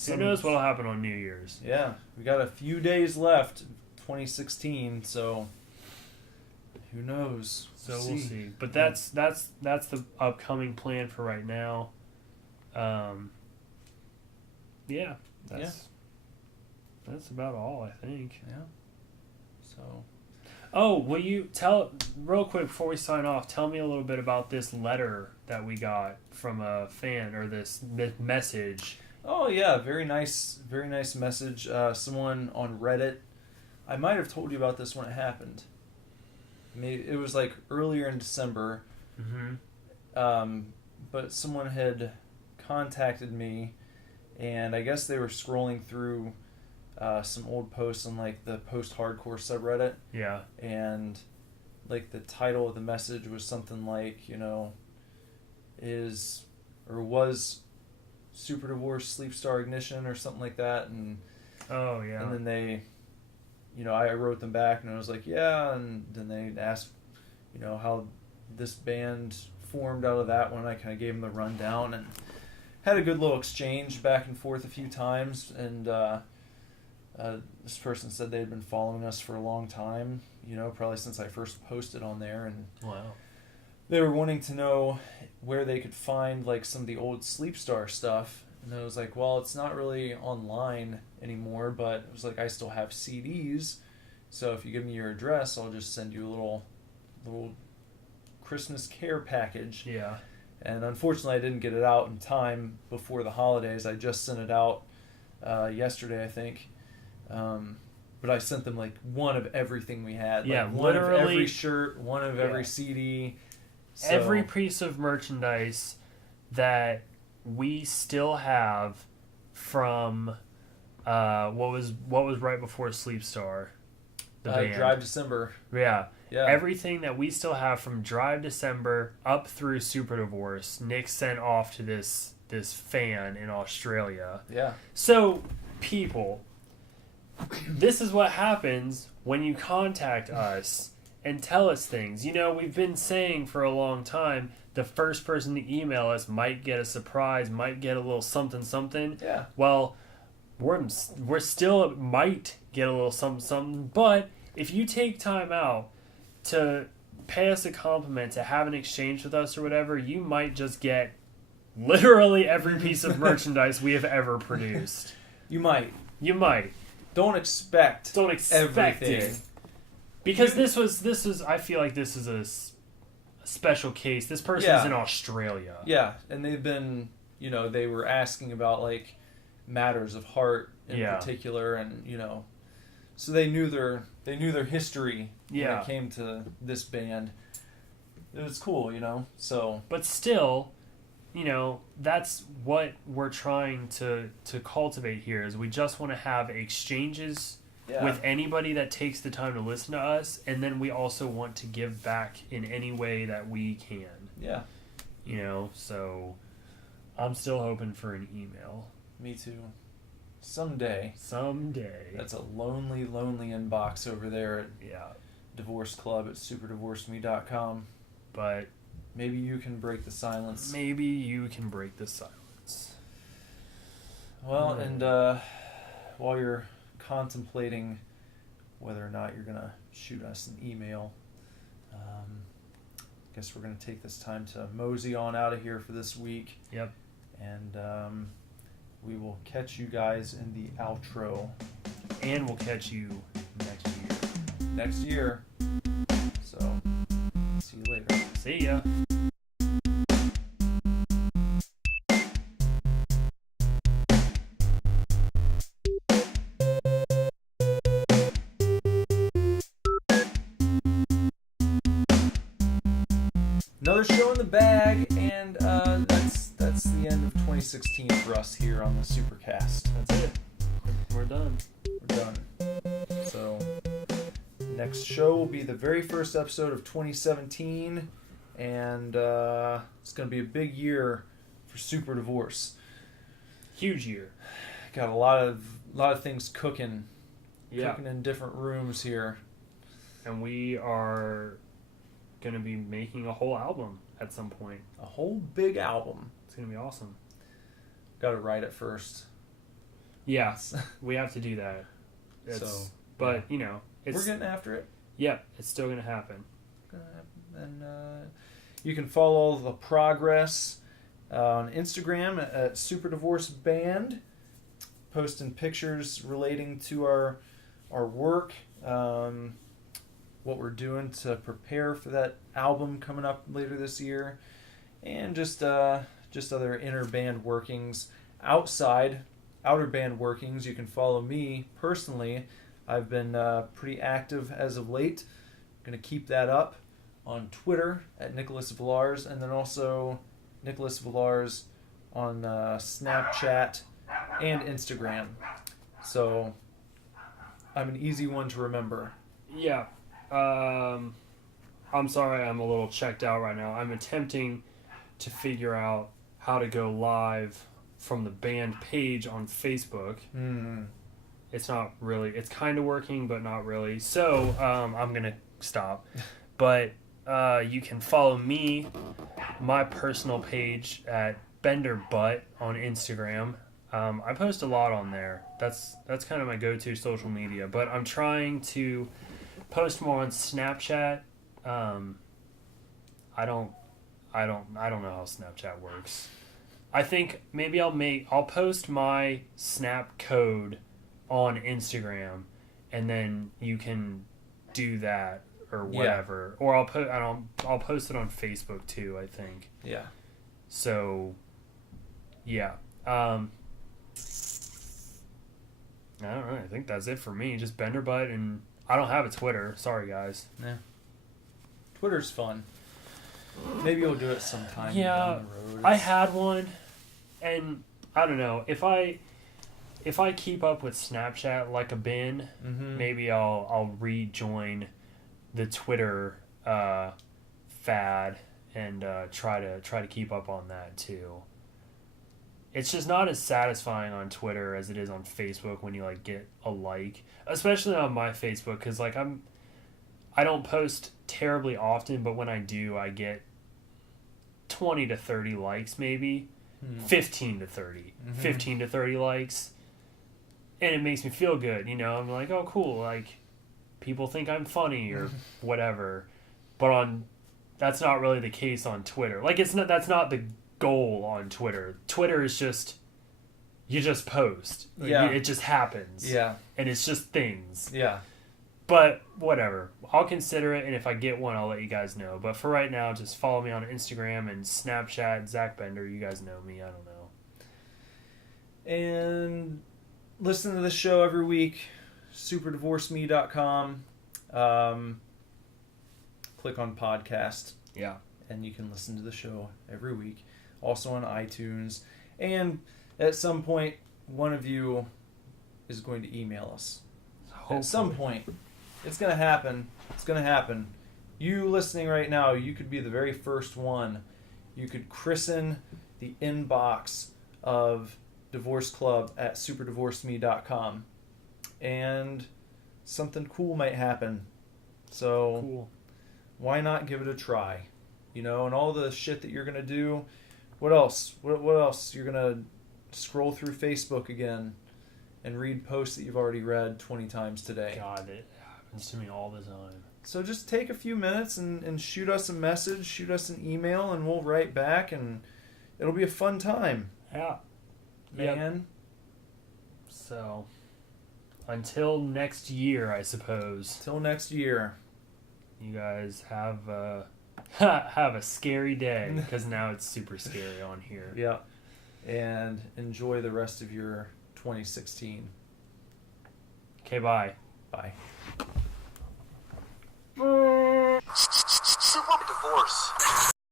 Who knows what'll happen on New Year's? Yeah. We got a few days left, 2016, so who knows? So we'll see. But that's the upcoming plan for right now. That's about all, I think. Yeah. So. Oh, will you tell, real quick before we sign off, tell me a little bit about this letter that we got from a fan, or this message. Oh, yeah. Very nice message. Someone on Reddit. I might have told you about this when it happened. Maybe it was like earlier in December. Mm-hmm. But someone had contacted me, and I guess they were scrolling through some old posts on like the post-hardcore subreddit. Yeah. And like the title of the message was something like, was Super Divorce Sleep Star Ignition or something like that. And Oh, yeah. and then they, I wrote them back and I was like, yeah. And then they asked, how this band formed out of that one. I kind of gave them the rundown and had a good little exchange back and forth a few times. And this person said they had been following us for a long time, probably since I first posted on there. And Wow. they were wanting to know where they could find like some of the old Sleepstar stuff. And I was like, well, it's not really online anymore, but it was like, I still have CDs. So if you give me your address, I'll just send you a little Christmas care package. Yeah. And unfortunately, I didn't get it out in time before the holidays. I just sent it out yesterday, I think. But I sent them like one of everything we had. Yeah, like one literally, of every shirt, one of every CD. So, every piece of merchandise that we still have from what was right before Sleepstar, the band. Drive December. Yeah. Yeah. Everything that we still have from Drive December up through Super Divorce, Nick sent off to this fan in Australia. Yeah. So, people, this is what happens when you contact us and tell us things. We've been saying for a long time, the first person to email us might get a surprise, might get a little something. Yeah. Well, we're still might get a little something, but if you take time out to pay us a compliment, to have an exchange with us or whatever, you might just get literally every piece of merchandise we have ever produced. You might. Don't expect everything. it. Because this was I feel like this is a special case. This person's in Australia. Yeah, and they've been, they were asking about like matters of heart in particular, and so they knew their history when it came to this band. It was cool, So, but still, that's what we're trying to cultivate here. Is we just want to have exchanges with anybody that takes the time to listen to us, and then we also want to give back in any way that we can. Yeah. So I'm still hoping for an email. Me too. Someday. That's a lonely inbox over there at Divorce Club at superdivorceme.com. But maybe you can break the silence. Well, and while you're contemplating whether or not you're going to shoot us an email, I guess we're going to take this time to mosey on out of here for this week. Yep. And we will catch you guys in the outro. And we'll catch you next year. So, see you later. See ya. Another show in the bag, and that's the end of 2016 for us here on the Supercast. That's it. We're done. So, next show will be the very first episode of 2017, and it's going to be a big year for Super Divorce. Huge year. Got a lot of things cooking. Yeah. Cooking in different rooms here. And we are going to be making a whole album at some point. A whole big album. It's going to be awesome. Got to write it first. Yeah, we have to do that. But, we're getting after it. Yeah, it's still going to happen. And you can follow the progress on Instagram at Super Divorce Band. posting pictures relating to our work, what we're doing to prepare for that album coming up later this year, and just other inner band workings. Outer band workings, you can follow me personally. I've been pretty active as of late. I'm going to keep that up on Twitter at Nicholas Villars, and then also Nicholas Villars on Snapchat and Instagram. So I'm an easy one to remember. Yeah. I'm sorry I'm a little checked out right now. I'm attempting to figure out how to go live from the band page on Facebook. It's not really, it's kind of working, but not really. So I'm going to stop. But you can follow me, my personal page at BenderButt on Instagram. I post a lot on there. That's kind of my go-to social media. But I'm trying to post more on Snapchat. I don't know how Snapchat works. I think maybe I'll post my Snap code on Instagram, and then you can do that or whatever. Yeah. Or I'll post it on Facebook too, I think. Yeah. So yeah. I don't know. I think that's it for me. Just BenderButt, and I don't have a Twitter. Sorry, guys. Yeah. Twitter's fun. Maybe we'll do it sometime down the road. I had one, and I don't know. If I keep up with Snapchat like a bin, maybe I'll rejoin the Twitter fad and try to keep up on that too. It's just not as satisfying on Twitter as it is on Facebook when you like get a like, especially on my Facebook, because like I don't post terribly often, but when I do, I get 20 to 30 likes, maybe 15 to 30, 15 to 30 likes, and it makes me feel good. You know, I'm like, oh cool, like people think I'm funny or whatever. But that's not really the case on Twitter. Like that's not the goal on Twitter. Twitter is just, you just post. Yeah. It just happens. Yeah. And it's just things. Yeah. But whatever. I'll consider it, and if I get one, I'll let you guys know. But for right now, just follow me on Instagram and Snapchat, Zach Bender. You guys know me. I don't know. And listen to the show every week. SuperDivorceMe.com. Click on podcast. Yeah. And you can listen to the show every week. Also on iTunes. And at some point, one of you is going to email us. Hopefully. At some point. It's going to happen. It's going to happen. You listening right now, you could be the very first one. You could christen the inbox of Divorce Club at superdivorceme.com. And something cool might happen. So cool. Why not give it a try? You know, and all the shit that you're going to do. What else? What else? You're going to scroll through Facebook again and read posts that you've already read 20 times today. God, it happens to me all the time. So just take a few minutes and shoot us a message, shoot us an email, and we'll write back, and it'll be a fun time. Yeah. Man. Yep. So, until next year, I suppose. Till next year. You guys have a scary day, because now it's super scary on here. Yeah. And enjoy the rest of your 2016. Okay, bye. Bye. Super Divorce.